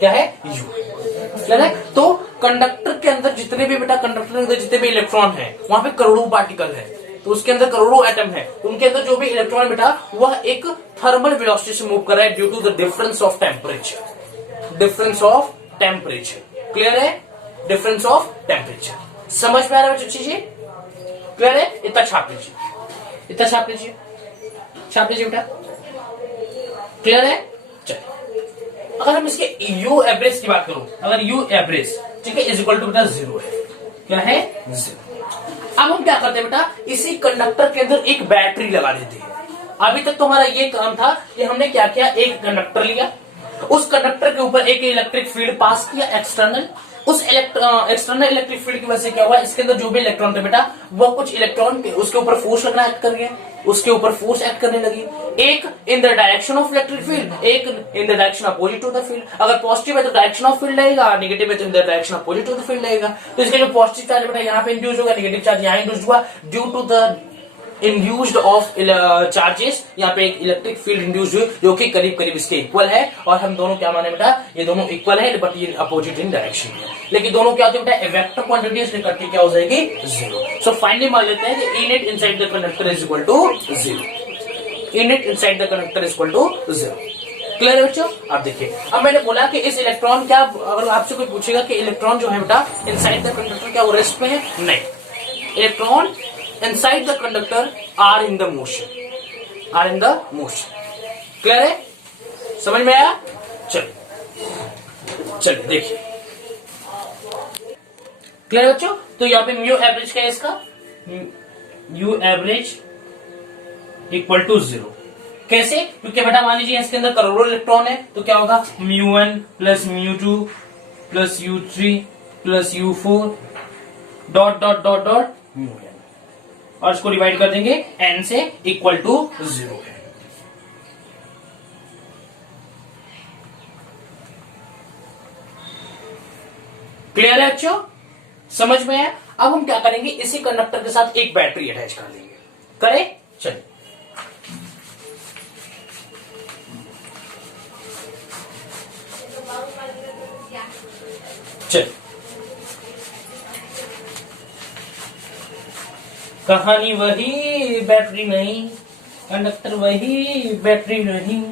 क्या है? यू। क्या है? तो कंडक्टर के अंदर जितने भी बेटा जितने भी इलेक्ट्रॉन है वहां पे करोड़ों पार्टिकल है, तो उसके अंदर करोड़ों एटम है, तो उनके अंदर जो भी इलेक्ट्रॉन बेटा वह एक थर्मल वेलोसिटी से मूव कर रहा है due to the difference of temperature. Clear है? Difference of temperature. समझ में आ रहा है बच्चों चीजें? क्लियर है? इतना छाप लीजिए बेटा। क्लियर है? चलिए, अगर हम इसके यू एवरेज की बात करूं, अगर यू एवरेज ठीक है इज इक्वल टू बेटा 0 है। क्या है? 0। अब हम क्या करते हैं बेटा, इसी कंडक्टर के अंदर एक बैटरी लगा देते हैं। अभी तक तो हमारा ये काम था कि हमने क्या किया, एक कंडक्टर लिया, उस कंडक्टर के ऊपर एक इलेक्ट्रिक फील्ड पास किया एक्सटर्नल। उस एक्सटर्नल इलेक्ट्रिक फील्ड की वजह से क्या हुआ, इसके अंदर जो भी इलेक्ट्रॉन थे बेटा वो कुछ इलेक्ट्रॉन उसके ऊपर फोर्स लगना एक्ट कर गया, उसके ऊपर फोर्स एक्ट करने लगी, एक in the direction of electric field, एक in the direction opposite to the field. अगर पॉजिटिव है तो डायरेक्शन ऑफ फील्ड रहेगा, नेगेटिव है तो in the direction opposite to the field रहेगा। तो इसके जो पॉजिटिव चार्ज बेटा यहाँ पे इंड्यूस होगा, नेगेटिव चार्ज यहाँ इंड्यूस हुआ due to the induced of charges. यहाँ पे एक इलेक्ट्रिक फील्ड इंड्यूस हुई जो कि करीब करीब इसके इक्वल है, और हम दोनों क्या माने बेटा, ये दोनों इक्वल है बट ये अपोजिट इन डायरेक्शन है, लेकिन दोनों क्या होते हैं बेटा, वेक्टर क्वांटिटी इसलिए करके क्या हो जाएगी 0। सो फाइनली मान लेते हैं कि E net inside the conductor is equal to 0। E net inside the conductor is equal to 0। Clear है बच्चों? अब देखिए, अब मैंने बोला कि इस इलेक्ट्रॉन क्या, अगर आपसे कोई पूछेगा कि इलेक्ट्रॉन जो है बेटा इनसाइड द कंडक्टर क्या वो रेस्ट पे है? नहीं, electron inside the conductor are in the motion. Clear है? समझ में आया? चलिए देखिए, क्लियर बच्चों? तो यहाँ पे म्यू एवरेज क्या है इसका, म्यू एवरेज इक्वल टू 0। कैसे? क्योंकि बेटा मान लीजिए इसके अंदर करोड़ों इलेक्ट्रॉन है, तो क्या होगा μ1 plus μ2 plus u3 plus u4 dot dot dot dot μn, और इसको डिवाइड कर देंगे n से इक्वल टू 0 है। क्लियर है बच्चों? समझ में है? अब हम क्या करेंगे, इसी कंडक्टर के साथ एक बैटरी अटैच कर देंगे। करें? चलिए, कहानी वही, बैटरी नहीं। कंडक्टर वही, बैटरी नहीं।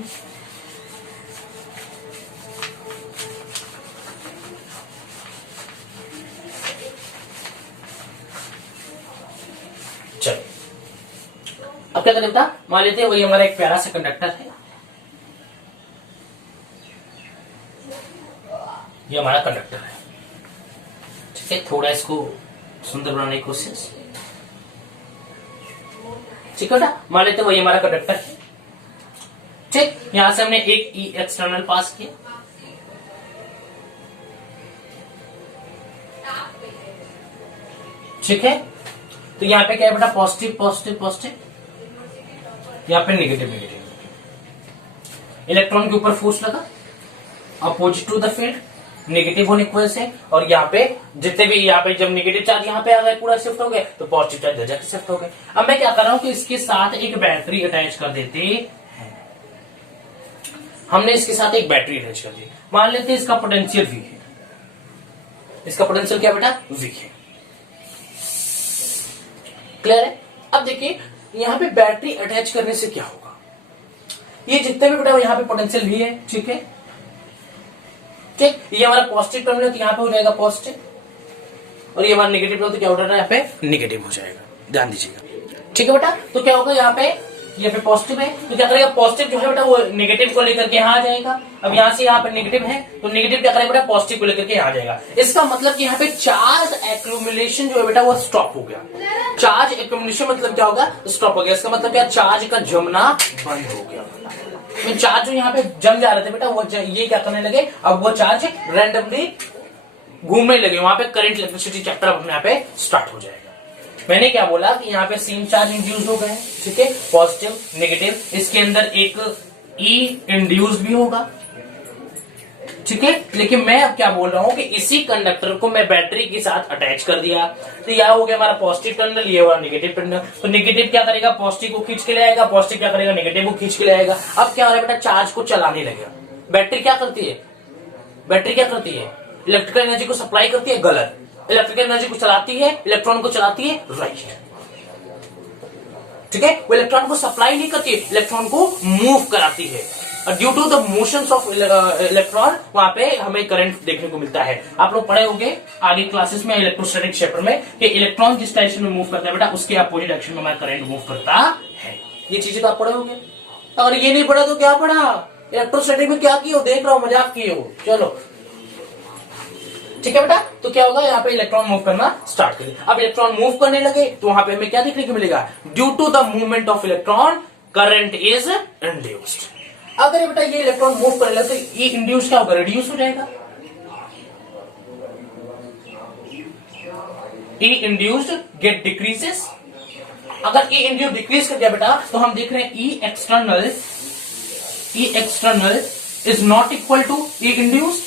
चलो अब क्या करें बेटा, मान लेते हैं वही हमारा एक प्यारा सा कंडक्टर है, ये हमारा कंडक्टर है। ठीक है, थोड़ा इसको सुंदर बनाने की कोशिश। ठीक है बेटा, मान लेते हैं वही हमारा कंडक्टर है। ठीक, यहां से हमने एक ई एक्सटर्नल पास किया। ठीक है, तो यहाँ पे क्या है बेटा, पॉजिटिव पॉजिटिव पॉजिटिव, यहाँ पे नेगेटिव नेगेटिव। इलेक्ट्रॉन के ऊपर फोर्स लगा opposite to the field, negative होने की वजह से, और यहाँ पे जितने भी यहाँ पे जब नेगेटिव चार्ज यहाँ पे आ गए पूरा शिफ्ट हो गए, तो पॉजिटिव चार्ज जाके शिफ्ट हो गए। अब मैं क्या कर रहा हूँ कि इसके साथ एक बैटरी अटैच कर देते हैं। हमने इसके साथ एक बैटरी अटैच कर दी। मान लेते हैं इसका पोटेंशियल V है, इसका पोटेंशियल क्या बेटा, V है। क्लियर है? अब देखिए यहाँ पे बैटरी अटैच करने से क्या होगा, ये जितने भी बेटा यहाँ पे पोटेंशियल V है, ठीक है, ठीक, ये हमारा पॉजिटिव टर्मिनल तो यहाँ पे हो जाएगा पॉजिटिव, और ये हमारा नेगेटिव टर्मिनल तो क्या हो जाएगा, यहाँ पे नेगेटिव हो जाएगा। ध्यान दीजिएगा। ठीक है बेटा, तो क्या होगा यहाँ पे पॉजिटिव है, तो क्या करेगा, पॉजिटिव जो है बेटा वो नेगेटिव को लेकर के यहाँ आ जाएगा। अब यहाँ से यहाँ पे नेगेटिव है, तो नेगेटिव क्या करेगा बेटा, पॉजिटिव को लेकर के यहाँ आ जाएगा। इसका मतलब कि यहाँ पे चार्ज एक्यूमुलेशन जो है बेटा वो स्टॉप हो गया। चार्ज एक्यूमुलेशन मतलब क्या होगा, स्टॉप हो गया। इसका मतलब क्या, चार्ज का जमना बंद हो गया। तो चार्ज जो यहाँ पे जम जा रहे थे बेटा, वो ये क्या करने लगे, अब वो चार्ज रैंडमली घूमने लगे, वहां पे करंट इलेक्ट्रिसिटी चैप्टर अपने यहाँ पे स्टार्ट हो जाएगा। मैंने क्या बोला कि यहाँ पे सेम चार्ज इंड्यूस हो गए, ठीक है, पॉजिटिव नेगेटिव, इसके अंदर एक ई इंड्यूस भी होगा, ठीक है। लेकिन मैं अब क्या बोल रहा हूं कि इसी कंडक्टर को मैं बैटरी के साथ अटैच कर दिया, तो यह हो गया हमारा पॉजिटिव टर्मिनल, ये हुआ नेगेटिव टर्मिनल। तो नेगेटिव क्या करेगा, पॉजिटिव को खींच के ले आएगा, पॉजिटिव क्या करेगा, नेगेटिव को खींच के ले आएगा। अब क्या हो रहा है बेटा, चार्ज को चलाने लगेगा। बैटरी क्या करती है, बैटरी क्या करती है, इलेक्ट्रिकल एनर्जी को सप्लाई करती है, गलत। इलेक्ट्रिकल एनर्जी को चलाती है, इलेक्ट्रॉन को चलाती है, राइट। ठीक है, वो इलेक्ट्रॉन को सप्लाई नहीं करती है, इलेक्ट्रॉन को मूव कराती है। और due to the motions of electron वहां पे हमें करंट देखने को मिलता है। आप लोग पढ़े होंगे आगे क्लासेस में इलेक्ट्रोस्टैटिक चैप्टर में कि इलेक्ट्रॉन जिस डायरेक्शन में मूव करता है बेटा, उसके अपोजिट डायरेक्शन में हमारा करंट मूव करता है। ये चीजें तो आप पढ़े होंगे। अगर ये नहीं पढ़ा तो क्या पढ़ा, इलेक्ट्रोस्टैटिक में क्या किए हो, देख रहा हूं, मजाक किए हो। चलो ठीक है बेटा, तो क्या होगा, यहाँ पे इलेक्ट्रॉन मूव करना स्टार्ट करें। अब इलेक्ट्रॉन मूव करने लगे तो वहां पे हमें क्या देखने को मिलेगा, due to the movement of electron current is induced. अगर बेटा ये इलेक्ट्रॉन मूव करने लगे तो ये इंड्यूस क्या होगा, रिड्यूस हो जाएगा। ई इंड्यूस्ड गेट डिक्रीजेस। अगर ई इंड्यूस डिक्रीज कर दिया बेटा, तो हम देख रहे हैं E external is not equal to E induced.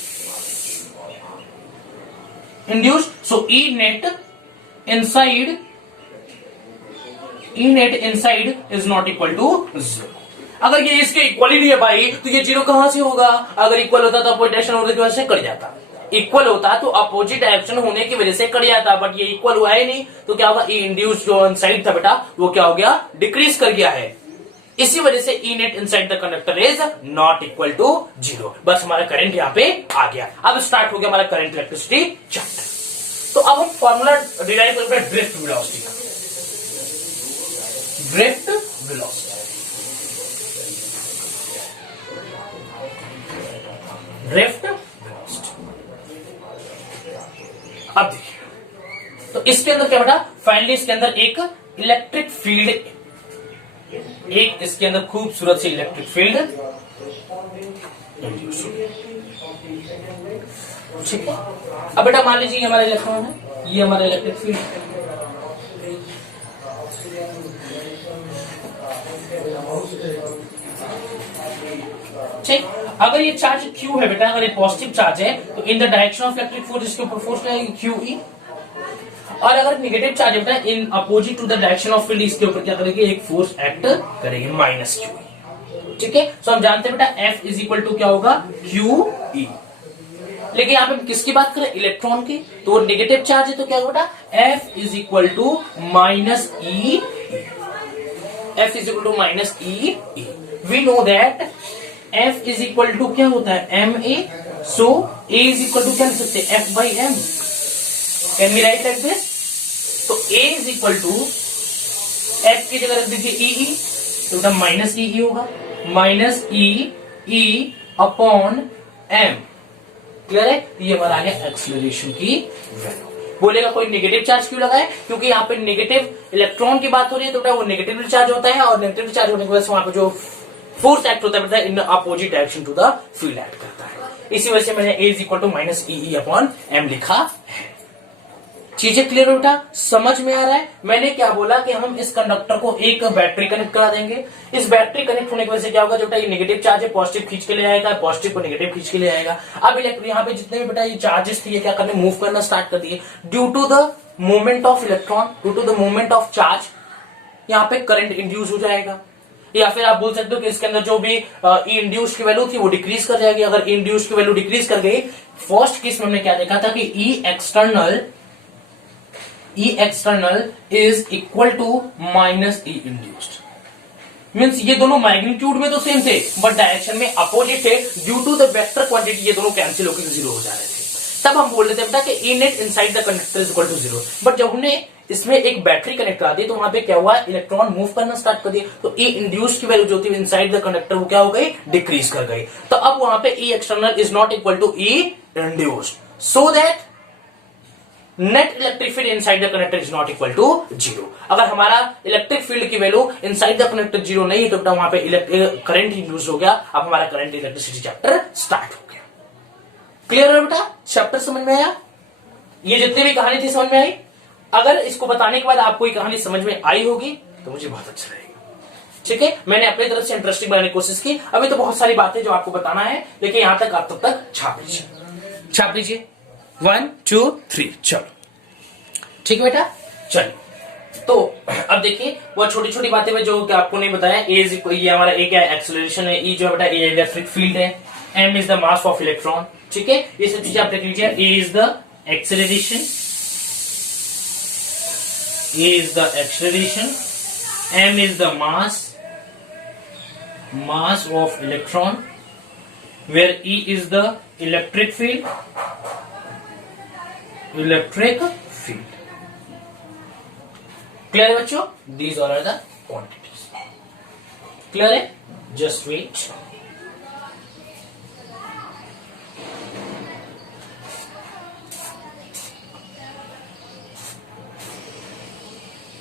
So E net inside is not equal to 0। अगर ये इसके इक्वल ही नहीं है भाई, तो ये 0 कहां से होगा। अगर इक्वल होता तो अपोजिट डायरेक्शन होने की वजह से कट जाता, इक्वल होता तो अपोजिट डायरेक्शन होने की वजह से कट जाता, बट ये इक्वल हुआ है नहीं, तो क्या होगा, ई इंड्यूस जो इनसाइड था बेटा वो क्या हो गया, डिक्रीज कर गया है। इसी वजह से E net inside the conductor is not equal to 0। बस हमारा करंट यहाँ पे आ गया। अब स्टार्ट हो गया हमारा करंट इलेक्ट्रिसिटी चैप्टर। तो अब हम फॉर्मूला डिराइव करते हैं ड्रिफ्ट वेलोसिटी का। Drift velocity, drift velocity. अब देखिए, तो इसके अंदर क्या बेटा, फाइनली इसके अंदर एक इलेक्ट्रिक फील्ड, एक इसके अंदर खूबसूरत सी इलेक्ट्रिक फील्ड इंड्यूस होगी। ठीक है, अब बेटा मान लीजिए हमारा इलेक्ट्रॉन है, ये हमारा इलेक्ट्रिक फील्ड है। ठीक, अगर ये चार्ज Q है बेटा, अगर ये पॉजिटिव चार्ज है तो in the direction of electric force इसके ऊपर फोर्स लगेगी QE। और अगर नेगेटिव चार्ज है बेटा, in opposite to the direction of field इसके ऊपर क्या करेगी, एक फोर्स एक्ट करेगी, -QE। ठीक है, सो हम जानते हैं बेटा F इज इक्वल टू क्या होगा, QE। लेकिन यहाँ पे हम किसकी बात करें, इलेक्ट्रॉन की, तो नेगेटिव चार्ज है तो क्या होगा बेटा, F is equal to -E। F is equal to minus E E. We know that F is equal to क्या होता है M A, so A is equal to क्या लिख सकते हैं F by M. Can we write like this? तो A is equal to F की जगह रख दीजिए ई, तो माइनस ई होगा, minus E upon M. Clear है? ये हमारा आ गया एक्सीलरेशन की वैल्यू। बोलेगा कोई नेगेटिव चार्ज क्यों लगाए? क्योंकि यहाँ पे नेगेटिव इलेक्ट्रॉन की बात हो रही है, तो वो नेगेटिव चार्ज होता है, और नेगेटिव चार्ज होने की वजह से वहां पे जो फोर्स एक्ट होता है in opposite direction to the field act करता है। इसी वजह से मैंने A is equal to minus E upon M लिखा है। चीजें क्लियर हो बेटा? समझ में आ रहा है? मैंने क्या बोला कि हम इस कंडक्टर को एक बैटरी कनेक्ट करा देंगे। इस बैटरी कनेक्ट होने की वजह से क्या होगा, जो बेटा ये नेगेटिव चार्ज है पॉजिटिव खींच के ले आएगा, पॉजिटिव को नेगेटिव खींच के ले आएगा। अब यहाँ पे जितने भी बेटा ये चार्जेस थे, क्या करने मूव करना स्टार्ट कर दिए due to the movement of electron, due to the movement of charge. यहाँ पे करंट इंड्यूस हो जाएगा, या फिर आप बोल सकते हो कि इसके अंदर जो भी ई इंड्यूस की वैल्यू थी वो डिक्रीज कर जाएगी। अगर ई इंड्यूस की वैल्यू डिक्रीज कर गई, फर्स्ट केस में हमने क्या देखा था कि E external is equal to minus E induced। Means ये दोनों मैग्नीट्यूड में तो सेम थे, बट डायरेक्शन में अपोजिट थे। Due to the vector quantity ये दोनों कैंसिल होकर जीरो हो जा रहे थे। तब हम बोल रहे थे बेटा कि E net inside the conductor is equal to zero। But जब हमने इसमें एक बैटरी कनेक्ट करा दी, तो वहां पे क्या हुआ, इलेक्ट्रॉन मूव करना स्टार्ट कर दिए, तो E इंड्यूस्ड की वैल्यू जो थी इनसाइड द कंडक्टर वो क्या हो गई, डिक्रीज कर गई। तो अब वहां पे E external is not equal to E induced, so that net electric field inside the conductor is not equal to zero. अगर हमारा इलेक्ट्रिक फील्ड की value inside the conductor zero नहीं है, तो वहां पे करंट इंड्यूस हो गया। अब हमारा करंट इलेक्ट्रिसिटी चैप्टर स्टार्ट हो गया। क्लियर है बेटा? चैप्टर समझ में आया? ये जितनी भी कहानी थी समझ में आई? अगर इसको बताने के बाद आपको ये कहानी समझ में आई होगी तो मुझे बहुत अच्छा रहेगा। ठीक है, मैंने अपनी तरफ से इंटरेस्टिंग बनाने की कोशिश की। अभी तो बहुत सारी बातें जो आपको बताना है, लेकिन यहां तक आप तब तक छाप लीजिए 1 2 3 चलो। ठीक है बेटा, चलो। तो अब देखिए वो छोटी छोटी बातें में जो आपको नहीं बताया। ये हमारा ए क्या है, एक्सेलरेशन है। ई जो है बेटा ये इलेक्ट्रिक फील्ड है। M is the mass of electron. ठीक है, ये सब चीजें आप देख लीजिए। A is the acceleration, A is the acceleration, M is the mass of electron, where E is the electric field, electric field. Clear है बच्चों? These all are the quantities. Clear है? Just wait.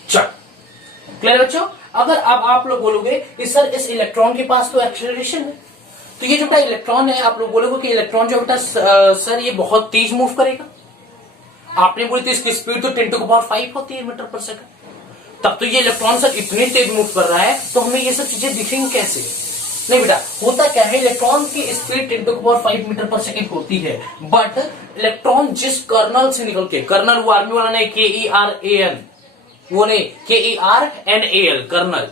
चल, क्लियर है बच्चों? अगर अब आप लोग बोलोगे कि सर इस इलेक्ट्रॉन के पास तो एक्सेलरेशन है, तो ये जो बेटा इलेक्ट्रॉन है, आप लोग बोलोगे कि इलेक्ट्रॉन जो बेटा सर ये बहुत तेज मूव करेगा। आपने बोली थी इसकी स्पीड तो 10 to the power 5 होती है मीटर पर सेकंड। तब तो ये इलेक्ट्रॉन सर इतनी तेज मूव कर रहा है, तो हमें ये सब चीजें दिखेंगी कैसे? नहीं बेटा, होता क्या है, इलेक्ट्रॉन की speed 10 to the power 5 metre पर सेकंड होती है, बट इलेक्ट्रॉन जिस कर्नल से निकल के, कर्नल वो आर्मी वाला नहीं, KERAN वो नहीं, KERNAL कर्नल,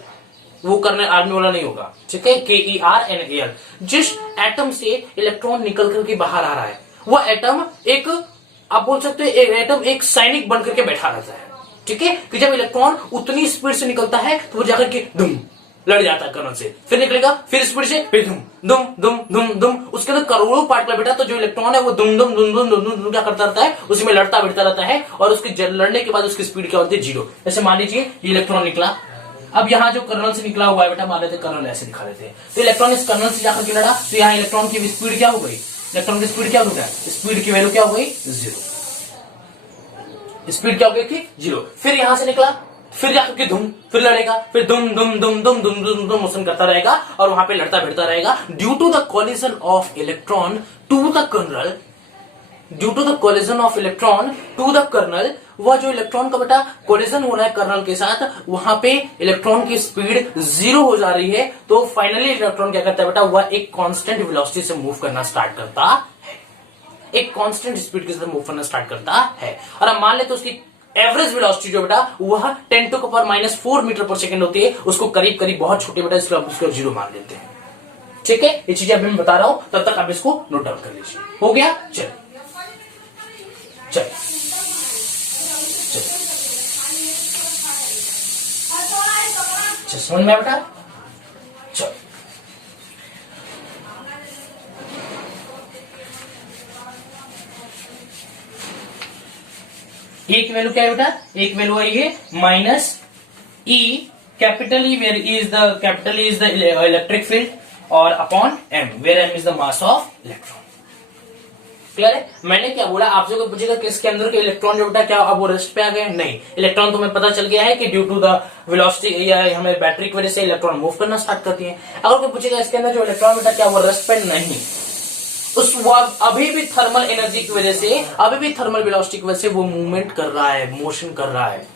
वो कर्नल आर्मी वाला नहीं होगा। ठीक है, KERNAL जिस एटम से इलेक्ट्रॉन निकल करके बाहर आ रहा है, वो एटम एक, आप बोल सकते हैं एक एटम एक सैनिक बनकर के बैठा रहता है। ठीक है, कि जब इलेक्ट्रॉन उतनी स्पीड से निकलता है तो वो जाकर के दुम लड़ जाता है कर्नल से, फिर निकलेगा, फिर स्पीड से फिर दुम दुम दुम दुम दुम। उसके अंदर करोड़ों पार्टिकल बेटा, तो जो इलेक्ट्रॉन है वो दुम दुम दुम दुम दुम दुम क्या करता रहता है, उसी में लड़ता बैठता रहता है, और उसके लड़ने के बाद उसकी स्पीड क्या होती है, जीरो। जैसे मान लीजिए ये इलेक्ट्रॉन निकला, अब यहाँ जो कर्नल से निकला हुआ है बेटा, मान लेते कर्नल ऐसे दिखा देते हैं, तो इलेक्ट्रॉन इस कर्नल से जाकर के लड़ा, तो यहाँ इलेक्ट्रॉन की स्पीड क्या हो गई, इलेक्ट्रॉन की स्पीड क्या हो गया, स्पीड की वैल्यू क्या हो गई, जीरो। स्पीड क्या हो गई थी, जीरो। फिर यहां से निकला, फिर जाकर के धुम, फिर लड़ेगा, फिर दुम दुम दुम दुम दुम दुम दुम मोशन करता रहेगा, और वहां पे लड़ता भिड़ता रहेगा। Due to the collision of electron to the kernel, due to the collision of electron to the kernel, वह जो इलेक्ट्रॉन का बेटा कोलिजन हो रहा है कर्नल के साथ, वहां पे इलेक्ट्रॉन की स्पीड जीरो हो जा रही है। तो फाइनली इलेक्ट्रॉन क्या करता है बेटा, वह एक कांस्टेंट वेलोसिटी से मूव करना स्टार्ट करता है, एक कांस्टेंट स्पीड के साथ मूव करना स्टार्ट करता है। और अब मान ले तो उसकी एवरेज वेलोसिटी जो बेटा वह 10 to the power -4 मीटर पर सेकंड होती है, उसको करीब करीब बहुत छोटे बेटा इसको उसको जीरो मान लेते हैं। ठीक है, ये चीजें अभी मैं बता रहा हूं, तब तक आप इसको नोट डाउन कर लीजिए। हो गया? चल चल चल अच्छा समझ में आया बेटा? चलो एक वैल्यू क्या है बेटा? एक वैल्यू है ये minus E capital E, where E is the capital E is the electric field, और upon M where M is the mass of electron. Clear है? मैंने क्या बोला, आपसे कोई पूछेगा कि इसके अंदर के इलेक्ट्रॉन जो बेटा क्या अब वो रेस्ट पे आ गए? नहीं, इलेक्ट्रॉन तुम्हें पता चल गया है कि ड्यू टू द वेलोसिटी या हमें बैटरी की वजह से इलेक्ट्रॉन मूव करना स्टार्ट करती है। अगर कोई पूछेगा इसके अंदर जो इलेक्ट्रॉन बेटा क्या वो रेस्ट पे? नहीं, उस अभी भी थर्मल एनर्जी की वजह से, अभी भी थर्मल वेलोसिटी की वजह से वो मूवमेंट कर रहा है, मोशन कर रहा है।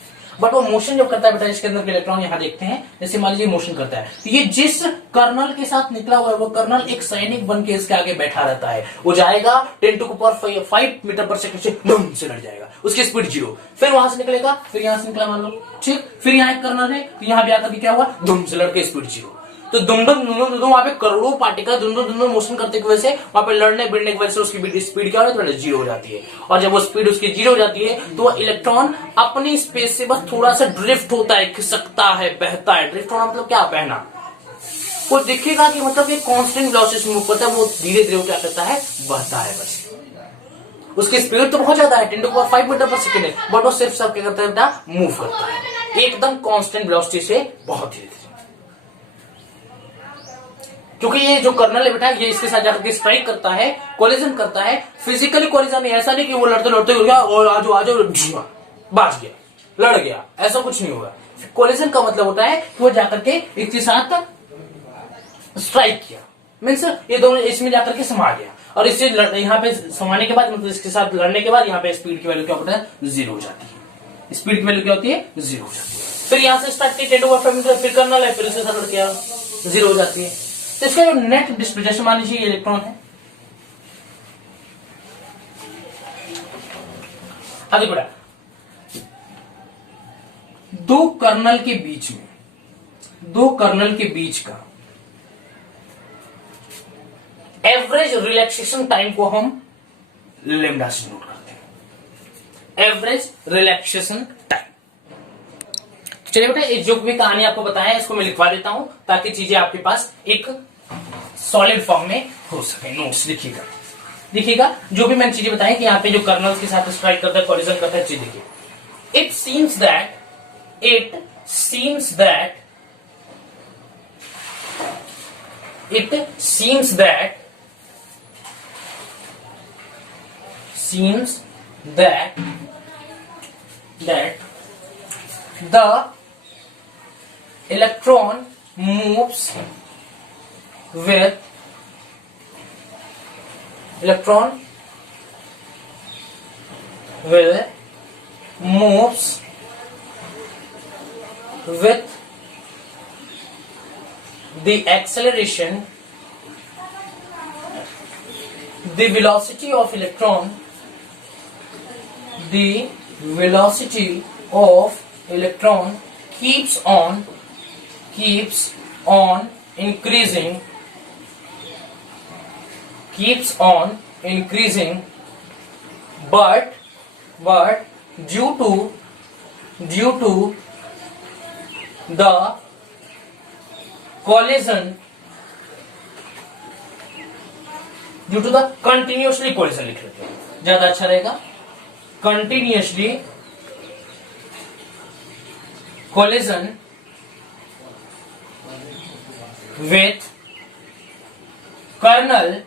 बट वो मोशन जब करता है बेटा, इसके अंदर के इलेक्ट्रॉन यहां देखते हैं, जैसे मान लीजिए मोशन करता है, तो ये जिस कर्नल के साथ निकला हुआ है वो कर्नल एक सैनिक बन के इसके आगे बैठा रहता है। वो जाएगा 10⁵ मीटर पर सेकंड से डम से लड़ जाएगा, उसकी स्पीड 0, फिर वहां से निकलेगा, फिर यहां से निकला मान लो, ठीक, फिर यहाँ एक कर्नल है, तो यहां भी आकर क्या हुआ, दुम से लड़के स्पीड 0। तो दुम वहां पे करोड़ों पार्टिकल दुम मोशन करते की वजह से वहां पे लड़ने भिड़ने की वजह से उसकी स्पीड क्या हो जाती है? 0 हो जाती है। और जब वो स्पीड उसकी 0 हो जाती है तो वो इलेक्ट्रॉन अपनी स्पेस से बस थोड़ा सा ड्रिफ्ट होता है, खिसकता है, बहता है। ड्रिफ्ट होना मतलब क्या? बहना। वो दिखेगा कि मतलब ये कांस्टेंट वेलोसिटी से मूव करता है, वो धीरे धीरे क्या करता है? बहता है। बस उसकी स्पीड तो बहुत ज्यादा है, 10⁵ मीटर पर सेकेंड है, बट वो सिर्फ सब क्या करता है बेटा? मूव करता है एकदम कांस्टेंट वेलोसिटी से, बहुत धीरे धीरे। क्योंकि ये जो कर्नल है बेटा, ये इसके साथ जाकर के स्ट्राइक करता है, कोलिजन करता है। फिजिकली कोलिजन नहीं, ऐसा नहीं कि वो लड़ते लड़ते हो गया और आजो आजो बाज गया, लड़ गया, ऐसा कुछ नहीं होगा। कोलिजन का मतलब होता है कि वो जाकर के इसके साथ स्ट्राइक किया, मीन्स ये दोनों इसमें जाकर के समा गया, और इससे यहाँ पे समाने के बाद मतलब इसके साथ लड़ने के बाद यहाँ पे स्पीड की वैल्यू क्या होता है? 0 हो जाती है। स्पीड की वैल्यू क्या होती है? 0 हो जाती है। फिर यहाँ से स्टार्ट की 10⁵ मीटर, फिर कर्नल है, फिर इसके साथ लड़के 0 हो जाती है। तो इसका जो नेट डिस्प्लेसमेंट मान लीजिए इलेक्ट्रॉन है। आगे बढ़ा, दो कर्नल के बीच का एवरेज रिलैक्सेशन टाइम को हम लैम्डा से नोट करते हैं। Average relaxation time. चलिए बेटा, ये जो भी कहानी आपको बताया इसको मैं लिखवा देता हूं ताकि चीजें आपके पास एक सॉलिड फॉर्म में हो सके। नोट्स देखिएगा जो भी मैंने चीजें बताई कि यहाँ पे जो कर्नल के साथ स्ट्राइक करता है, कोलिजन करता है, चीज देखिए। It seems that the electron moves with the acceleration, the velocity of electron keeps on increasing, but due to the collision, continuously collision लिख लेते हैं, ज्यादा अच्छा रहेगा। continuously collision with kernel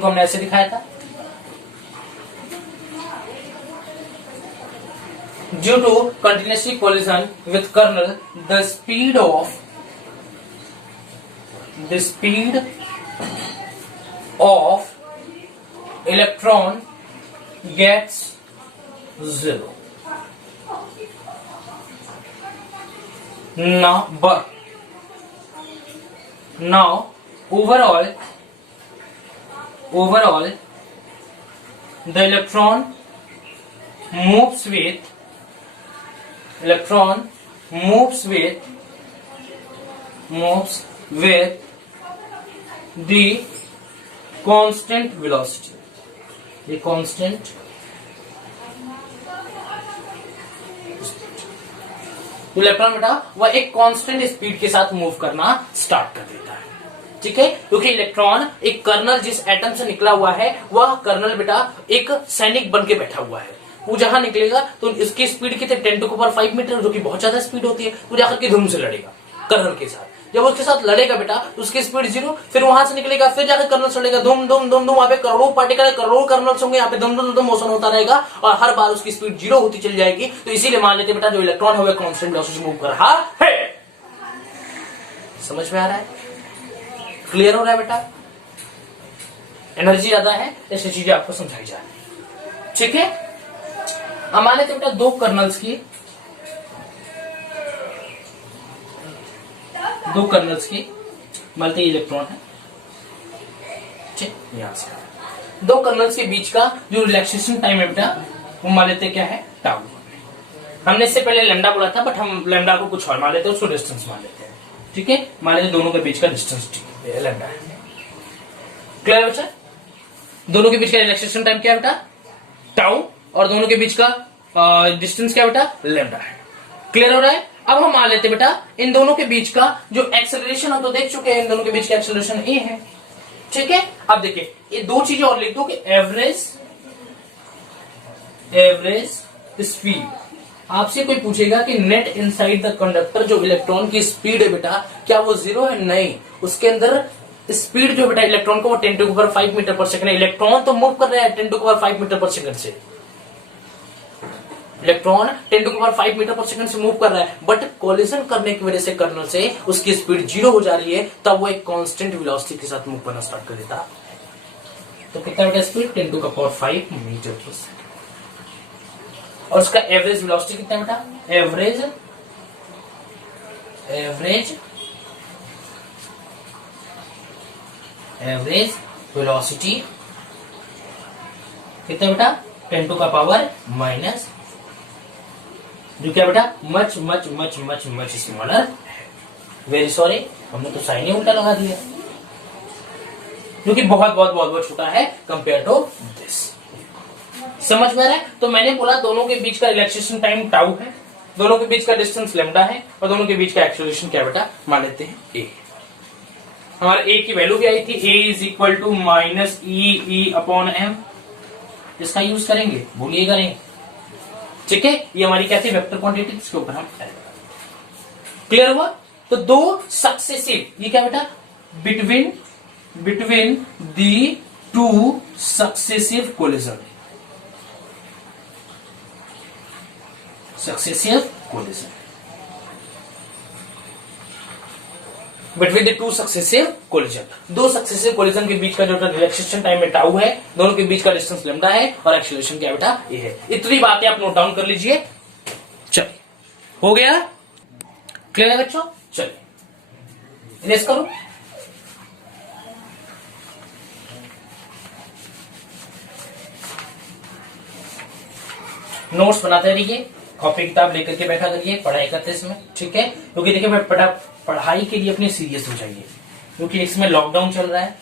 को हमने ऐसे दिखाया था। Due to continuously collision with kernel, the speed of electron gets 0. Now overall the electron moves with the constant velocity. Electron बेटा वह एक कांस्टेंट स्पीड के साथ मूव करना स्टार्ट कर देता है, ठीक है। क्योंकि इलेक्ट्रॉन एक कर्नल जिस एटम से निकला हुआ है वह कर्नल बेटा एक सैनिक बन के बैठा हुआ है। वो जहां निकलेगा तो इसकी स्पीड कितने 10⁵ मीटर, जो कि बहुत ज्यादा स्पीड होती है। वो जाकर के धूम से लड़ेगा कर्नल के साथ। जब उसके साथ लड़ेगा बेटा तो उसकी स्पीड 0, फिर वहां से निकलेगा, फिर जाकर कर्नल से लड़ेगा, धूम धूम धूम धूम। वहां पे करोड़ों पार्टिकल, करोड़ों कर्नल्स होंगे, यहाँ पे धूम धूम धूम मोशन होता रहेगा और हर बार उसकी स्पीड 0 होती चली जाएगी। तो इसीलिए मान लेते बेटा जो इलेक्ट्रॉन है वह कांस्टेंट वेलोसिटी से मूव कर रहा है। समझ में आ रहा है? क्लियर हो रहा है बेटा? एनर्जी ज्यादा है, ऐसी चीजें आपको समझाई जा रही, ठीक है। अब मान लेते बेटा दो कर्नल्स की मानते इलेक्ट्रॉन है, ठीक। यहां से दो कर्नल्स के बीच का जो रिलैक्सेशन टाइम है बेटा वो मान लेते क्या है, टाउ। हमने इससे पहले लैम्डा बोला था, बट हम लैम्डा को कुछ और मान लेते हैं, उसको डिस्टेंस मान लेते हैं, ठीक है। मान लेते दोनों के बीच का डिस्टेंस, ठीक है, लैम्डा है। क्लियर बच्चा? दोनों के बीच का रिलैक्सेशन टाइम क्या है बेटा, टाउ, और दोनों के बीच का डिस्टेंस क्या बेटा, लैम्डा है। क्लियर हो रहा है? अब हम मान लेते बेटा इन दोनों के बीच का जो एक्सेलरेशन हम तो देख चुके हैं, इन दोनों के बीच का एक्सेलरेशन ए है, ठीक है। अब देखिए ये दो चीजें और लिख दो कि एवरेज स्पीड। आपसे कोई पूछेगा कि नेट इनसाइड द कंडक्टर जो इलेक्ट्रॉन की स्पीड है बेटा क्या वो 0 है? नहीं, उसके अंदर स्पीड जो बेटा इलेक्ट्रॉन को वो 10⁵ मीटर पर सेकंड है। इलेक्ट्रॉन तो मूव कर रहा है 10⁵ मीटर पर सेकंड से, इलेक्ट्रॉन 10⁵ मीटर पर सेकंड से मूव कर रहा है, बट कोलिजन करने की वजह से कर्नल से उसकी स्पीड 0 हो जा रही है, तब वो एक कांस्टेंट वेलोसिटी के साथ मूव करना स्टार्ट कर देता। तो कितना बेटा स्पीड 10⁵ मीटर पर सेकंड। और उसका एवरेज वेलोसिटी कितना बेटा, एवरेज वेलोसिटी कितना बेटा 10⁻⁻, जो क्या बेटा much much much much much smaller. Very sorry, हमने तो साइन ही उल्टा लगा दिया, जो कि बहुत बहुत बहुत बहुत छोटा है कंपेयर टू दिस। समझ में आ रहा है? तो मैंने बोला दोनों के बीच का रिलैक्सेशन टाइम टाउ है, दोनों के बीच का डिस्टेंस लैम्डा है, और दोनों के बीच का एक्सेलरेशन क्या बेटा मान लेते हैं ए। हमारा ए की वैल्यू क्या आई थी, ए इज इक्वल टू -e/m। इसका यूज करेंगे, भूलिएगा नहीं, ठीक है। ये हमारी क्या थी, वेक्टर क्वांटिटी, इसके ऊपर हम क्लियर हुआ। तो दो सक्सेसिव, ये क्या बेटा, between the two successive collision, between the two successive collision, दो सक्सेसिव कोलिजन के बीच का जो रिलैक्सेशन टाइम है टाउ है, दोनों के बीच का डिस्टेंस लैम्डा है, और एक्सेलरेशन क्या बेटा ये है। इतनी बातें आप नोट डाउन कर लीजिए। चलिए, हो गया? क्लियर है बच्चों? चलिए इरेज करो। नोट्स बनाते रहिए, कॉपी किताब लेकर के बैठा करिए, पढ़ाई करते इसमें, ठीक है। क्योंकि देखिए मैं पढ़ाई के लिए अपनी सीरियस हो जाइए, क्योंकि इसमें लॉकडाउन चल रहा है।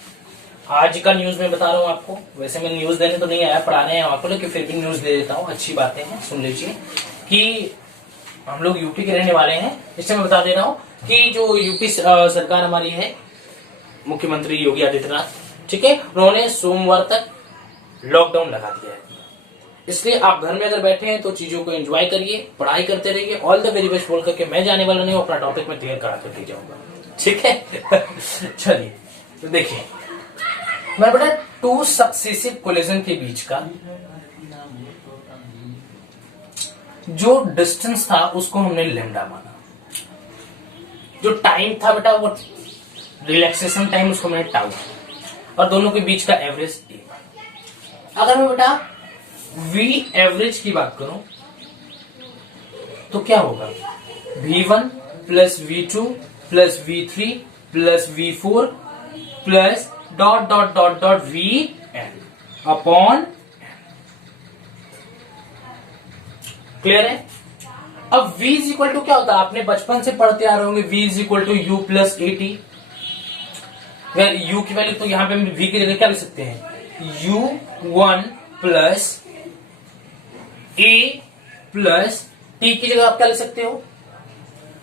आज का न्यूज में बता रहा हूँ आपको, वैसे मैं न्यूज देने तो नहीं आया, पढ़ाने हैं आपको, लेकिन फिर भी न्यूज दे देता हूँ। अच्छी बातें हैं, सुन लीजिए कि हम लोग यूपी के रहने वाले हैं, इससे मैं बता दे रहा हूँ कि जो यूपी सरकार हमारी है, मुख्यमंत्री योगी आदित्यनाथ, ठीक है, उन्होंने सोमवार तक लॉकडाउन लगा दिया है। इसलिए आप घर में अगर बैठे हैं तो चीजों को एंजॉय करिए, पढ़ाई करते रहिए। ऑल द वेरी बेस्ट बोल करके मैं जाने वाला नहीं हूं, अपना टॉपिक में क्लियर करा करके जाऊंगा, ठीक है। चलिए तो देखिए मैं बेटा टू सक्सेसिव कोलिजन के बीच का जो डिस्टेंस था उसको हमने लैम्डा माना, जो टाइम था बेटा वो रिलैक्सेशन टाइम उसको मैंने टाउ, और दोनों के बीच का एवरेज ए। अगर मैं बेटा V एवरेज की बात करूं तो क्या होगा, V1 plus V2 plus V3 plus V4 plus dot dot dot dot Vn upon. Clear है? अब V इज इक्वल टू क्या होता है, आपने बचपन से पढ़ते आ रहे होंगे, V is equal to U plus AT। U की वैल्यू तो यहां पे हम V की जगह क्या लिख सकते हैं, U1 plus A plus T की जगह आप क्या लिख सकते हो,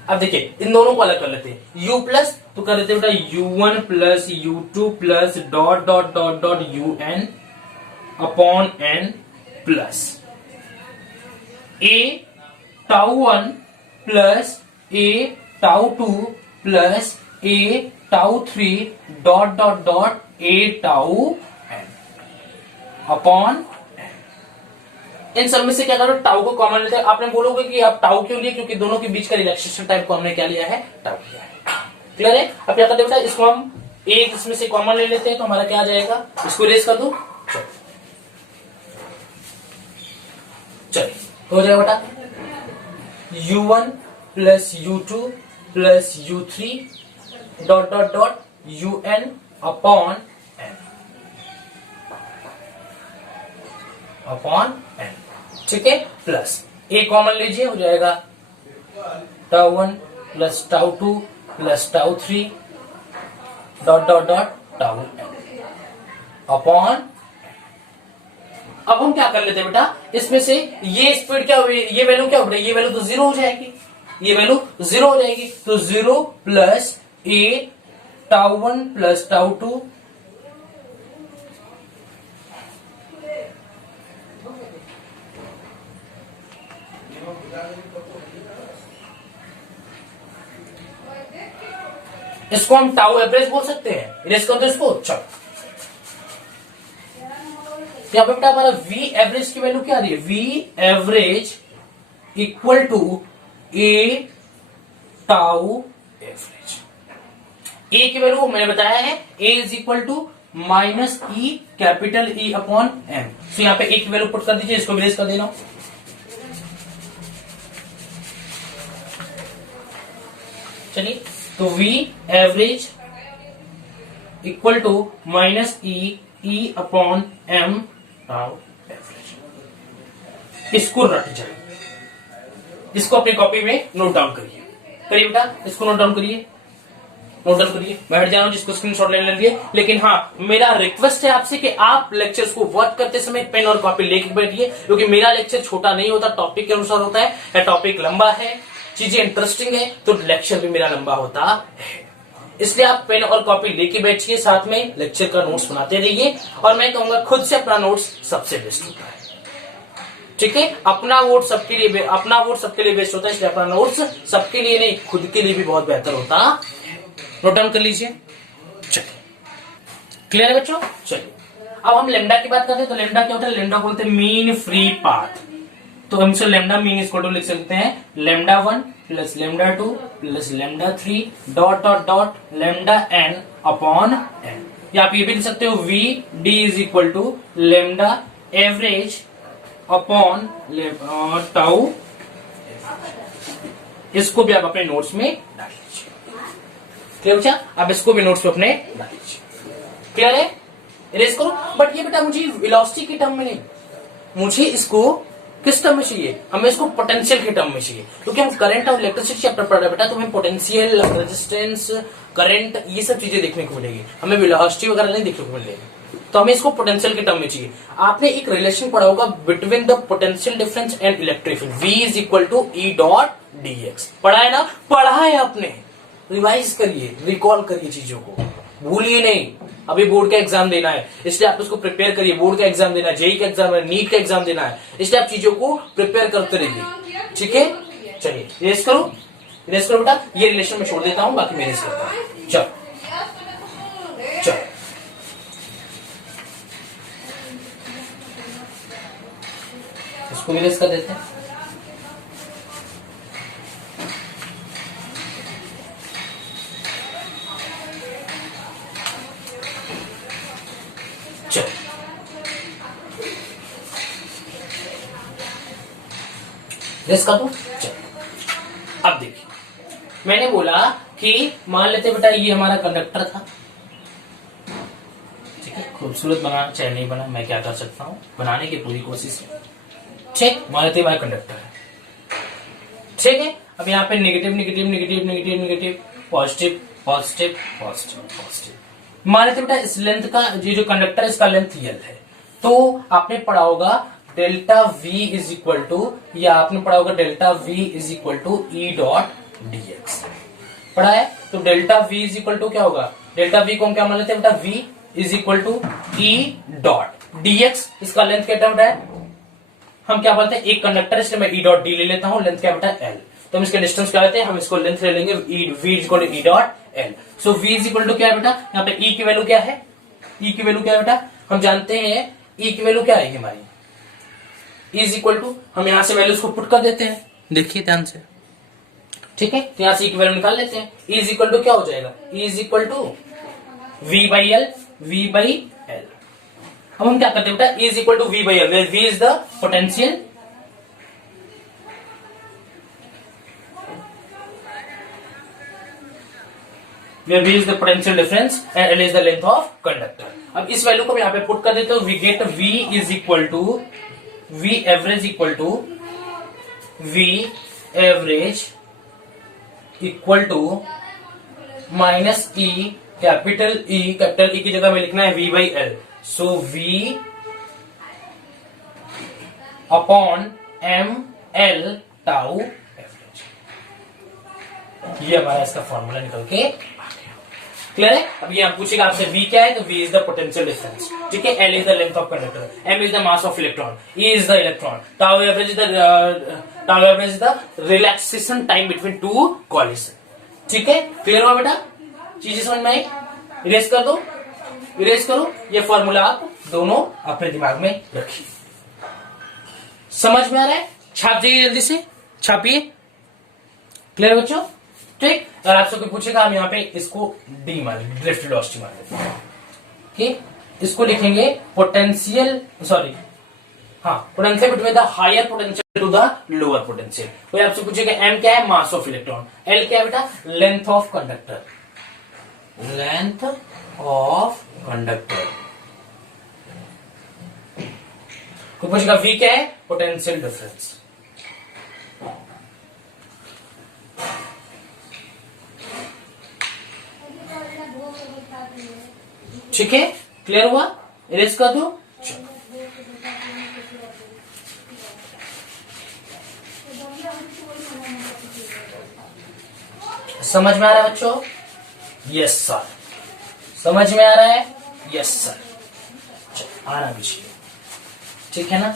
अब देखिए इन दोनों को अलग कर लेते हैं, u प्लस तो कर लेते हैं बेटा u1 plus u2 plus dot dot dot dot un upon n plus a tau 1 plus a tau 2 plus a tau 3 dot dot dot a tau n upon इन सब में से क्या करो टाउ को कॉमन लेते हैं। आपने बोलोगे कि आप टाउ क्यों लिए, क्योंकि दोनों के बीच का रिलैक्सेशन टाइप को हमने क्या लिया है, टाउ लिया है। क्लियर है। अब क्या करते हैं इसको हम एक इसमें से कॉमन ले लेते हैं तो हमारा क्या आ जाएगा, इसको रेस कर दो, चलिए हो जाएगा बेटा u1 plus u2 plus u3 dot dot dot un upon n, ठीक है, प्लस ए कॉमन लीजिए, हो जाएगा tau 1 plus tau 2 plus tau 3 dot dot dot tau n upon. अब हम क्या कर लेते हैं बेटा, इसमें से ये स्पीड क्या हुई, ये वैल्यू क्या हो, ये वैल्यू तो जीरो हो जाएगी, ये वैल्यू जीरो हो जाएगी, तो 0 प्लस ए टाउ 1 प्लस टाउ 2 इसको हम टाउ एवरेज बोल सकते हैं, इरेज कर दो इसको। चलो यहाँ पे बेटा हमारा v एवरेज की वैल्यू क्या आ रही है, v average equal to a tau average. a की वैल्यू मैंने बताया है a is equal to minus E capital E upon m। तो यहाँ पे a की वैल्यू पुट कर दीजिए, इसको इरेज कर देना। चलिए तो v average equal to minus E upon m tau average. इसको रट जाए, इसको अपनी कॉपी में नोट डाउन करिए, करिए बेटा इसको नोट डाउन करिए, नोट डाउन करिए। बैठ जाना जिसको स्क्रीनशॉट लेने लिए। लेकिन हाँ मेरा रिक्वेस्ट है आपसे कि आप लेक्चर्स को वर्क करते समय पेन और कॉपी लेके बैठिए, क्योंकि मेरा लेक्चर छोटा नहीं होता, टॉपिक के अनुसार होता है, या टॉपिक लंबा है, चीजें इंटरेस्टिंग है तो लेक्चर भी मेरा लंबा होता है। इसलिए आप पेन और कॉपी लेके बैठिए, साथ में लेक्चर का नोट्स बनाते रहिए। और मैं कहूंगा खुद से अपना नोट्स सबसे बेस्ट होता है, ठीक है। अपना वोट सबके लिए बेस्ट होता है, इसलिए अपना नोट्स सबके लिए नहीं खुद के लिए भी बहुत बेहतर होता है। नोट डाउन कर लीजिए। चलिए क्लियर है बच्चों। चलिए अब हम लेमडा की बात करते हैं। तो लेमडा क्या होता है, लेमडा बोलते हैं मीन फ्री पाथ। तो हम इसे लेमडा मीन इसको लिख सकते हैं lambda 1 plus lambda 2 plus lambda 3 dot dot dot lambda n upon n। या आप ये भी लिख सकते हो v d is equal to lambda average upon tau. इसको भी आप अपने नोट्स में डाल लीजिए। क्लियर बच्चा, आप इसको भी नोट्स में अपने डाल लीजिए। क्लियर है, इरेज करो। बट ये बेटा मुझे वेलोसिटी के टर्म में नहीं, मुझे इसको किस टर्म में चाहिए, हमें इसको पोटेंशियल के टर्म में चाहिए, क्योंकि हम करंट और इलेक्ट्रिसिटी चैप्टर पढ़ रहे हैं बेटा, तो हमें पोटेंशियल, रेजिस्टेंस, करंट ये सब चीजें देखने को मिलेगी, हमें वेलोसिटी वगैरह नहीं देखने को मिलेगी। तो हमें इसको पोटेंशियल के टर्म में चाहिए। आपने एक रिलेशन पढ़ा होगा between the potential difference and electric field, v is equal to E dot dx। पढ़ा है ना, पढ़ा है आपने, रिवाइज करिए, रिकॉल करिए चीजों को, भूलिए नहीं। अभी बोर्ड का एग्जाम देना है, इसलिए आप उसको प्रिपेयर करिए। बोर्ड का एग्जाम देना है, जेई का एग्जाम है, नीट का एग्जाम देना है, इसलिए आप चीजों को प्रिपेयर करते रहिए, ठीक है। चलिए रेस करो बेटा। ये रिलेशन में छोड़ देता हूं, बाकी मैं रेस करता हूं। चलो इसको भी रेस कर देते हैं। रेस कर दो। अब देखिए मैंने बोला कि मान लेते बेटा ये हमारा कंडक्टर था, ठीक है। खूबसूरत बनाना चाहे नहीं बना, मैं क्या कर सकता हूं, बनाने की पूरी कोशिश है, ठीक। मान लेते हमारा कंडक्टर है, ठीक है। अब यहाँ पे negative negative negative negative negative, positive positive positive positive. मान लेते बेटा इस लेंथ का, ये जो कंडक्टर है इसका लेंथ L है, तो आपने पढ़ा होगा delta V is equal to, या आपने पढ़ा होगा delta V is equal to E dot dx पढ़ा है। तो delta v is equal to क्या होगा, डेल्टा v को हम क्या मान लेते हैं बेटा, v is equal to e dot dx, इसका लेंथ क्या बेटा है, हम क्या बोलते हैं एक कंडक्टर, इसलिए मैं e डॉट d ले लेता हूं, लेंथ क्या बेटा l, तो हम इसके डिस्टेंस क्या लेते हैं, हम इसको लेंथ ले लेंगे v is equal to e dot l। So v is equal to क्या है बेटा, यहाँ पे e की वैल्यू क्या है, e की वैल्यू क्या है बेटा, हम जानते हैं e की वैल्यू क्या आएगी हमारी, e इज इक्वल टू, हम यहां से वैल्यूज को पुट कर देते हैं, देखिए ध्यान से, ठीक है, तो यहां से e की वैल्यू निकाल लेते हैं, e इज इक्वल टू क्या हो जाएगा, e is equal to v by L, v by L. अब हम क्या करते हैं बेटा, e is equal to v by L, where v is the potential, where v is the potential difference and l is the length of conductor। अब इस वैल्यू को मैं यहाँ पे पुट कर देता हूँ, we get v is equal to v average equal to v average equal to minus e capital e की जगह में लिखना है v by l, so v upon m l tau average, ये हमारा इसका फॉर्मूला निकल के क्लियर है। अब ये पूछेगा आपसे v क्या है, तो v is the potential difference, ठीक है, l is the length of conductor, m is the mass of electron, e is the electron, tau average is the relaxation time between two coalition, ठीक है, क्लियर हुआ बेटा, चीजें समझ में आई, इरेज कर दो, इरेज करो, ये फॉर्मूला आप दोनों अपने दिमाग में रखिए, समझ में आ रहा है, छाप जाइए जल्दी से, छापिए, क्लियर बच्चों, ठीक। और आपसे कोई पूछेगा, हम यहाँ पे इसको डी मान लेंगे, ड्रिफ्ट वेलोसिटी मान लेते हैं, ठीक, इसको लिखेंगे पोटेंशियल, सॉरी हाँ, potential between the higher potential to the lower potential. कोई आपसे पूछेगा एम क्या है, मास ऑफ इलेक्ट्रॉन, एल क्या है बेटा, length of conductor, length of conductor, कोई पूछेगा वी क्या है, पोटेंशियल डिफरेंस, ठीक है, क्लियर हुआ, इरेज कर दो, समझ में आ रहा है बच्चों, यस सर, समझ में आ रहा है, यस सर, आना भी चाहिए, ठीक है ना,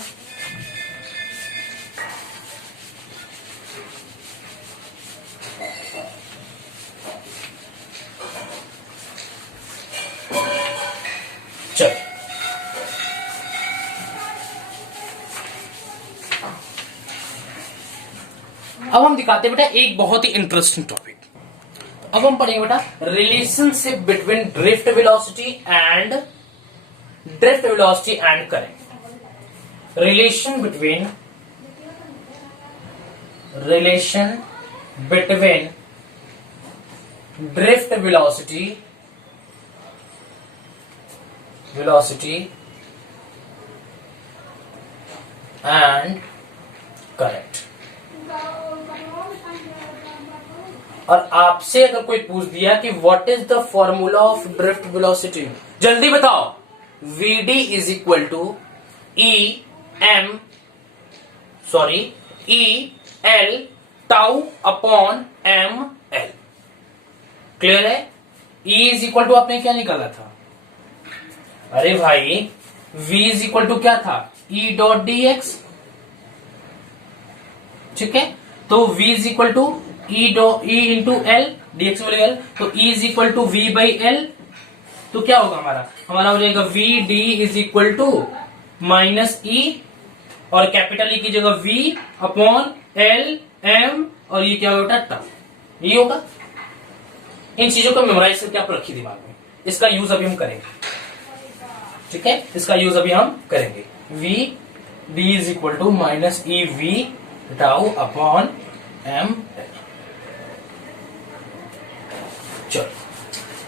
चल अब हम दिखाते हैं बेटा एक बहुत ही इंटरेस्टिंग टॉपिक, अब हम पढ़ेंगे बेटा relationship between drift velocity and current, relation between drift velocity and current। और आपसे अगर कोई पूछ दिया कि what is the formula of drift velocity, जल्दी बताओ, vd is equal to E L tau upon M L, clear है। E इज इक्वल टू आपने क्या निकाला था, अरे भाई V इज इक्वल टू क्या था, E डॉट डी एक्स, ठीक है, तो V is equal to E into L, D X बोलेगा एल, तो E is equal to V by L, तो क्या होगा हमारा हो जाएगा V D is equal to minus E, और कैपिटल E की जगह V अपॉन L M, और ये क्या होगा टाउ, ये होगा। इन चीजों को मेमोराइज करके आप रखिए दिमाग में, इसका यूज अभी हम करेंगे, ठीक है, इसका यूज अभी हम करेंगे। V D is equal to minus E V tau upon M, चलो,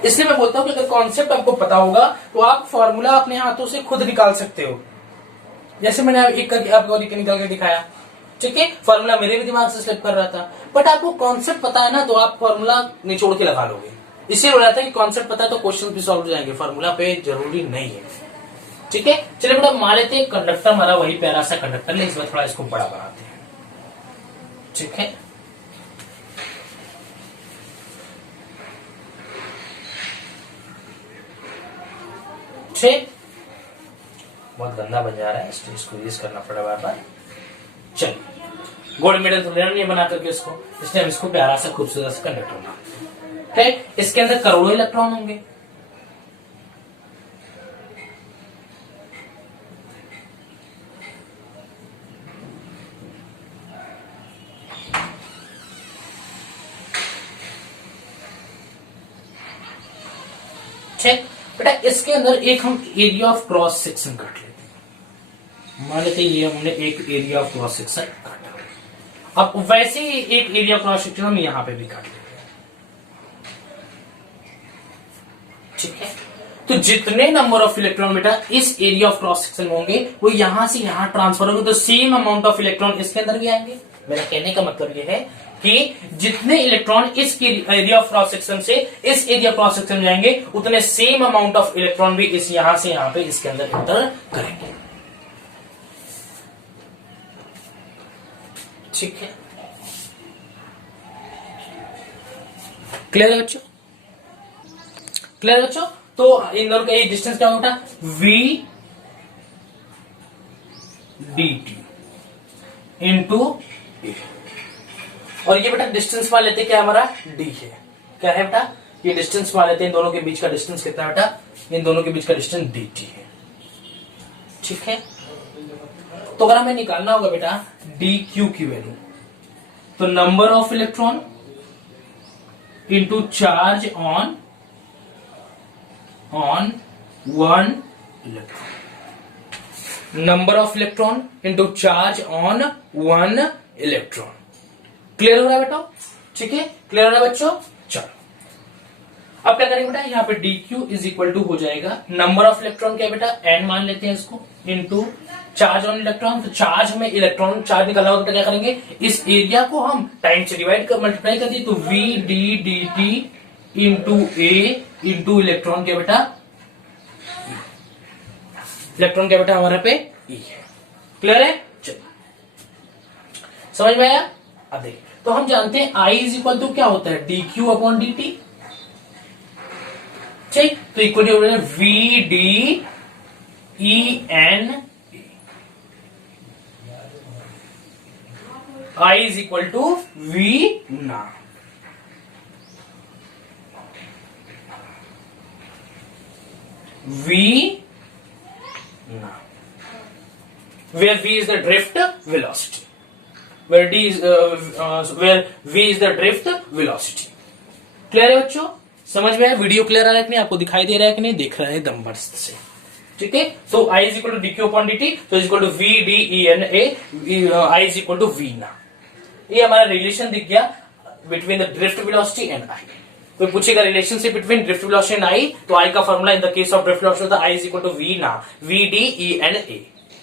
इसलिए मैं बोलता हूं कि अगर कॉन्सेप्ट आपको पता होगा तो आप फॉर्मूला अपने हाथों से खुद निकाल सकते हो, जैसे मैंने एक आपको निकाल के दिखाया, ठीक है, फॉर्मूला मेरे भी दिमाग से स्लिप कर रहा था, बट आपको कॉन्सेप्ट पता है ना, तो आप फॉर्मूला निचोड़ के लगा लोगे। इसलिए बोला था कि कॉन्सेप्ट पता है तो क्वेश्चन भी सॉल्व हो जाएंगे, फॉर्मूला पे जरूरी नहीं है, ठीक है। चलिए बेटा मान लेते हैं कंडक्टर हमारा वही प्यारा सा कंडक्टर है, इस बार थोड़ा इसको बड़ा बनाते हैं, ठीक है। ठीक, बहुत गंदा बन जा रहा है, इसको यूज करना पड़ा बार बार। चलिए, गोल्ड मेडल तो लेना नहीं बना करके इसको, इसलिए हम इसको प्यारा सा खूबसूरत सा कंडक्टर बना। ठीक, इसके अंदर करोड़ों इलेक्ट्रॉन होंगे। ठीक बेटा, इसके अंदर एक हम एरिया ऑफ क्रॉस सेक्शन काट लेते हैं। मान लेते ये हमने एक एरिया ऑफ क्रॉस सेक्शन काटा। अब वैसे ही एक एरिया क्रॉस सेक्शन हम यहां पे भी काट लेते हैं। ठीक है, तो जितने नंबर ऑफ इलेक्ट्रॉन बेटा इस एरिया ऑफ क्रॉस सेक्शन होंगे वो यहां से यहां ट्रांसफर होंगे, तो सेम अमाउंट ऑफ इलेक्ट्रॉन इसके अंदर भी आएंगे। मेरा कहने का मतलब यह है कि जितने इलेक्ट्रॉन इस एरिया ऑफ क्रॉस सेक्शन से इस एरिया क्रॉस सेक्शन जाएंगे, उतने सेम अमाउंट ऑफ इलेक्ट्रॉन भी इस यहां से यहां पे इसके अंदर एंटर करेंगे। ठीक है, क्लियर है बच्चों? क्लियर है बच्चों? तो इन दोनों का एक डिस्टेंस क्या होगा? v dt into a। और ये बेटा डिस्टेंस मान लेते क्या हमारा d है। क्या है बेटा? ये डिस्टेंस मान लेते हैं, इन दोनों के बीच का डिस्टेंस कितना है बेटा? इन दोनों के बीच का डिस्टेंस dt है। ठीक है, तो अगर हमें निकालना होगा बेटा dq की वैल्यू, तो number of electron into charge on one electron, number of electron into charge on one electron. Clear हो रहा है बेटा? ठीक है, क्लियर हो रहा है बच्चों? चलो, अब क्या करेंगे बेटा, यहाँ पे dq इज इक्वल टू हो जाएगा नंबर ऑफ इलेक्ट्रॉन क्या बेटा n मान लेते हैं इसको, इंटू चार्ज ऑन इलेक्ट्रॉन। तो चार्ज में इलेक्ट्रॉन चार्ज निकालना होगा तो क्या करेंगे, इस एरिया को हम टाइम से डिवाइड कर मल्टीप्लाई कर दिए, तो v d dt into a into electron क्या बेटा, इलेक्ट्रॉन क्या बेटा हमारे पे e है। क्लियर है? चलिए, समझ में आया? अब देखिए, तो हम जानते हैं I इज इक्वल टू क्या होता है, dq अपॉन dt। ठीक, तो equal to v d e n I is equal to v ना, v ना, where v is the drift velocity, where d is where v is the drift velocity। Clear है बच्चों? समझ में आया? वीडियो क्लियर आ रहा है कि नहीं? आपको दिखाई दे रहा है कि नहीं? दिख रहा है दमबस्त से। ठीक है, तो I is equal to D Q upon D T, तो is equal to V D E N A, I is equal to V ना। ये हमारा रिलेशन दिख गया between the drift velocity and I। कोई पूछेगा relationship between drift velocity and I, तो I का formula in the case of drift velocity होता है I is equal to V ना, V D E N A,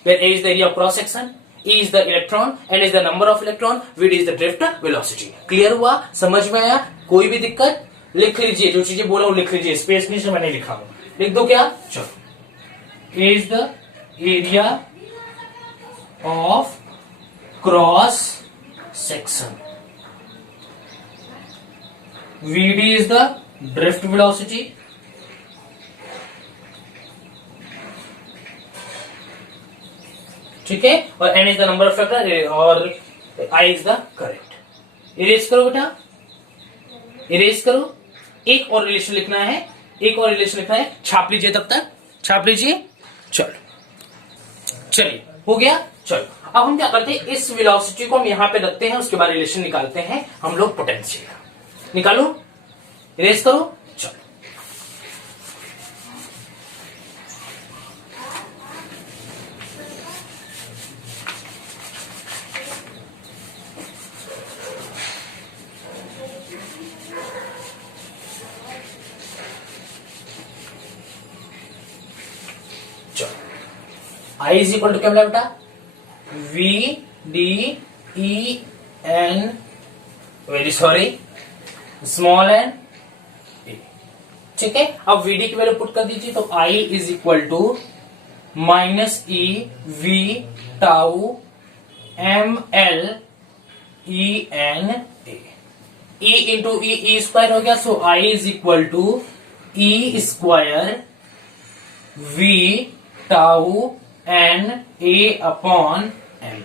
where A is the area of cross section, E is the electron, N is the number of electron, V d is the drift velocity। Clear हुआ? समझ में आया? कोई भी दिक्कत? लिख लीजिए, जो चीजें बोला वो लिख लीजिए, स्पेस नहीं से मैंने लिखा हूं, लिख दो क्या? चलो, A is the area of cross section, V d is the drift velocity, ठीक है, और n is the number of factor और I is the current. Erase करो बेटा, इरेज करो। एक और रिलेशन लिखना है, एक और रिलेशन लिखना है, छाप लीजिए, तब तक छाप लीजिए। चलो, चलिए, हो गया। चलो, अब हम क्या करते हैं, इस वेलोसिटी को हम यहां पे रखते हैं, उसके बाद रिलेशन निकालते हैं हम लोग पोटेंशियल का। निकालो, इरेज करो। चलो, I इज इक्वल टू क्या मिला बेटा, V D E N, very sorry, small N A. ठीक है, अब V D की वैल्यू पुट कर दीजिए, तो I is equal to minus E V tau M L E N A, E into E square हो गया, so I is equal to E square V tau N A upon M।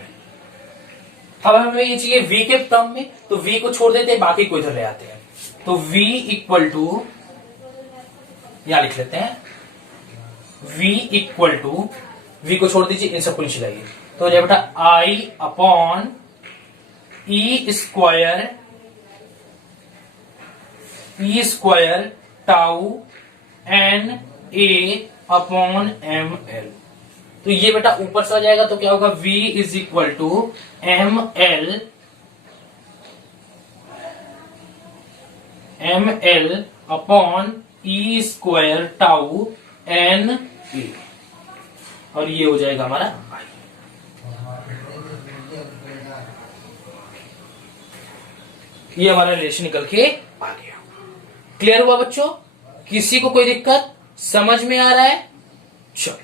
अब हमें ये चाहिए V के टर्म में, तो V को छोड़ देते हैं, बाकी को इधर ले आते हैं। तो V इक्वल टू, यहां लिख लेते हैं, V इक्वल टू, V को छोड़ दीजिए, इन सबको नीचे लाइए, तो हो जाएगा बेटा I upon E square tau N A upon M L। तो ये बेटा ऊपर से आ जाएगा, तो क्या होगा, V is equal to M L upon E square tau N A, और ये हो जाएगा हमारा I। ये हमारा रिलेशन निकल के आ गया। क्लियर हुआ बच्चों? किसी को कोई दिक्कत समझ में आ रहा है? चलो,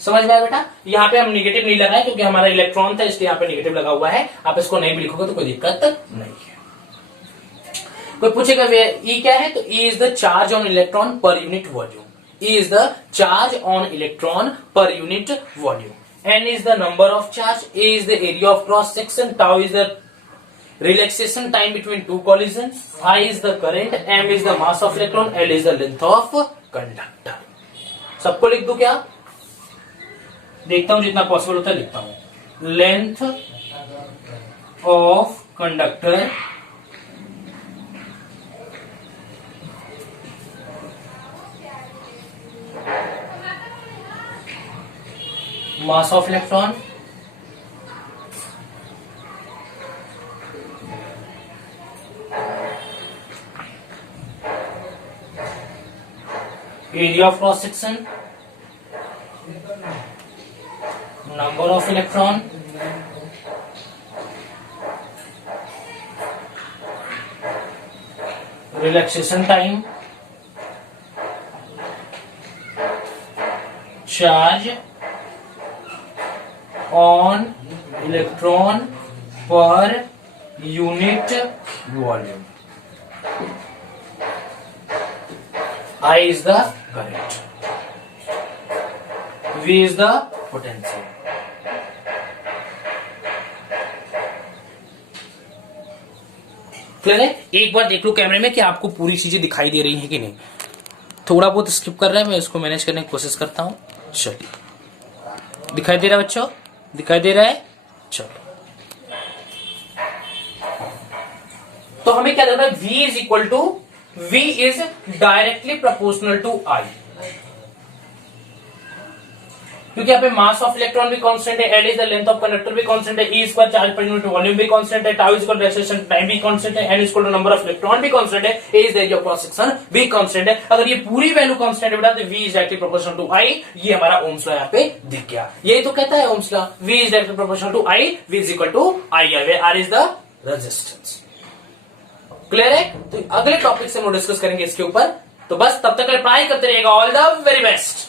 समझ में आया बेटा? यहाँ पे हम निगेटिव नहीं लगाए क्योंकि हमारा इलेक्ट्रॉन था, इसलिए यहाँ पे निगेटिव लगा हुआ है। आप इसको नहीं भी लिखोगे तो कोई दिक्कत नहीं है। कोई पूछेगा E क्या है, तो E is the charge on electron पर unit volume. E is the charge on electron per unit volume. N is the number of charge. A is the area of cross section. Tau is the relaxation time between two collisions. I is the current. M is the mass of electron. L is the length of conductor. सबको लिख दूं क्या? देखता हूं जितना पॉसिबल होता है लिखता हूं। Length of conductor mass of electron area of cross section, number of electron, relaxation time, charge on electron per unit volume. I is the current. V is the potential. Clear है? एक बार देख लो कैमरे में कि आपको पूरी चीजें दिखाई दे रही हैं कि नहीं। थोड़ा बहुत स्किप कर रहा है, मैं इसको मैनेज करने की कोशिश करता हूं। चलिए, दिखाई दे रहा है बच्चों? दिखाई दे रहा है? चलो, तो हमें क्या देना है, V is equal to, V is directly proportional to I, क्योंकि यहाँ पे मास ऑफ इलेक्ट्रॉन भी कांस्टेंट है, L is the length of conductor भी कांस्टेंट है, E square charge per unit volume भी कांस्टेंट है, tau is equal to relaxation time भी कांस्टेंट है, N is equal to number of electron भी कांस्टेंट है, A is the area of cross section भी कांस्टेंट है। अगर ये पूरी वैल्यू कांस्टेंट है बेटा, तो V is directly proportional to I। ये हमारा ओम्स लॉ यहाँ पे दिख गया। यही तो कहता है Ohm's law, V is directly proportional to I, V is equal to IR, where R is the resistance. Clear है? तो अगले टॉपिक से हम डिस्कस करेंगे इसके ऊपर। तो बस तब तक अप्लाई करते रहिएगा। All the very best.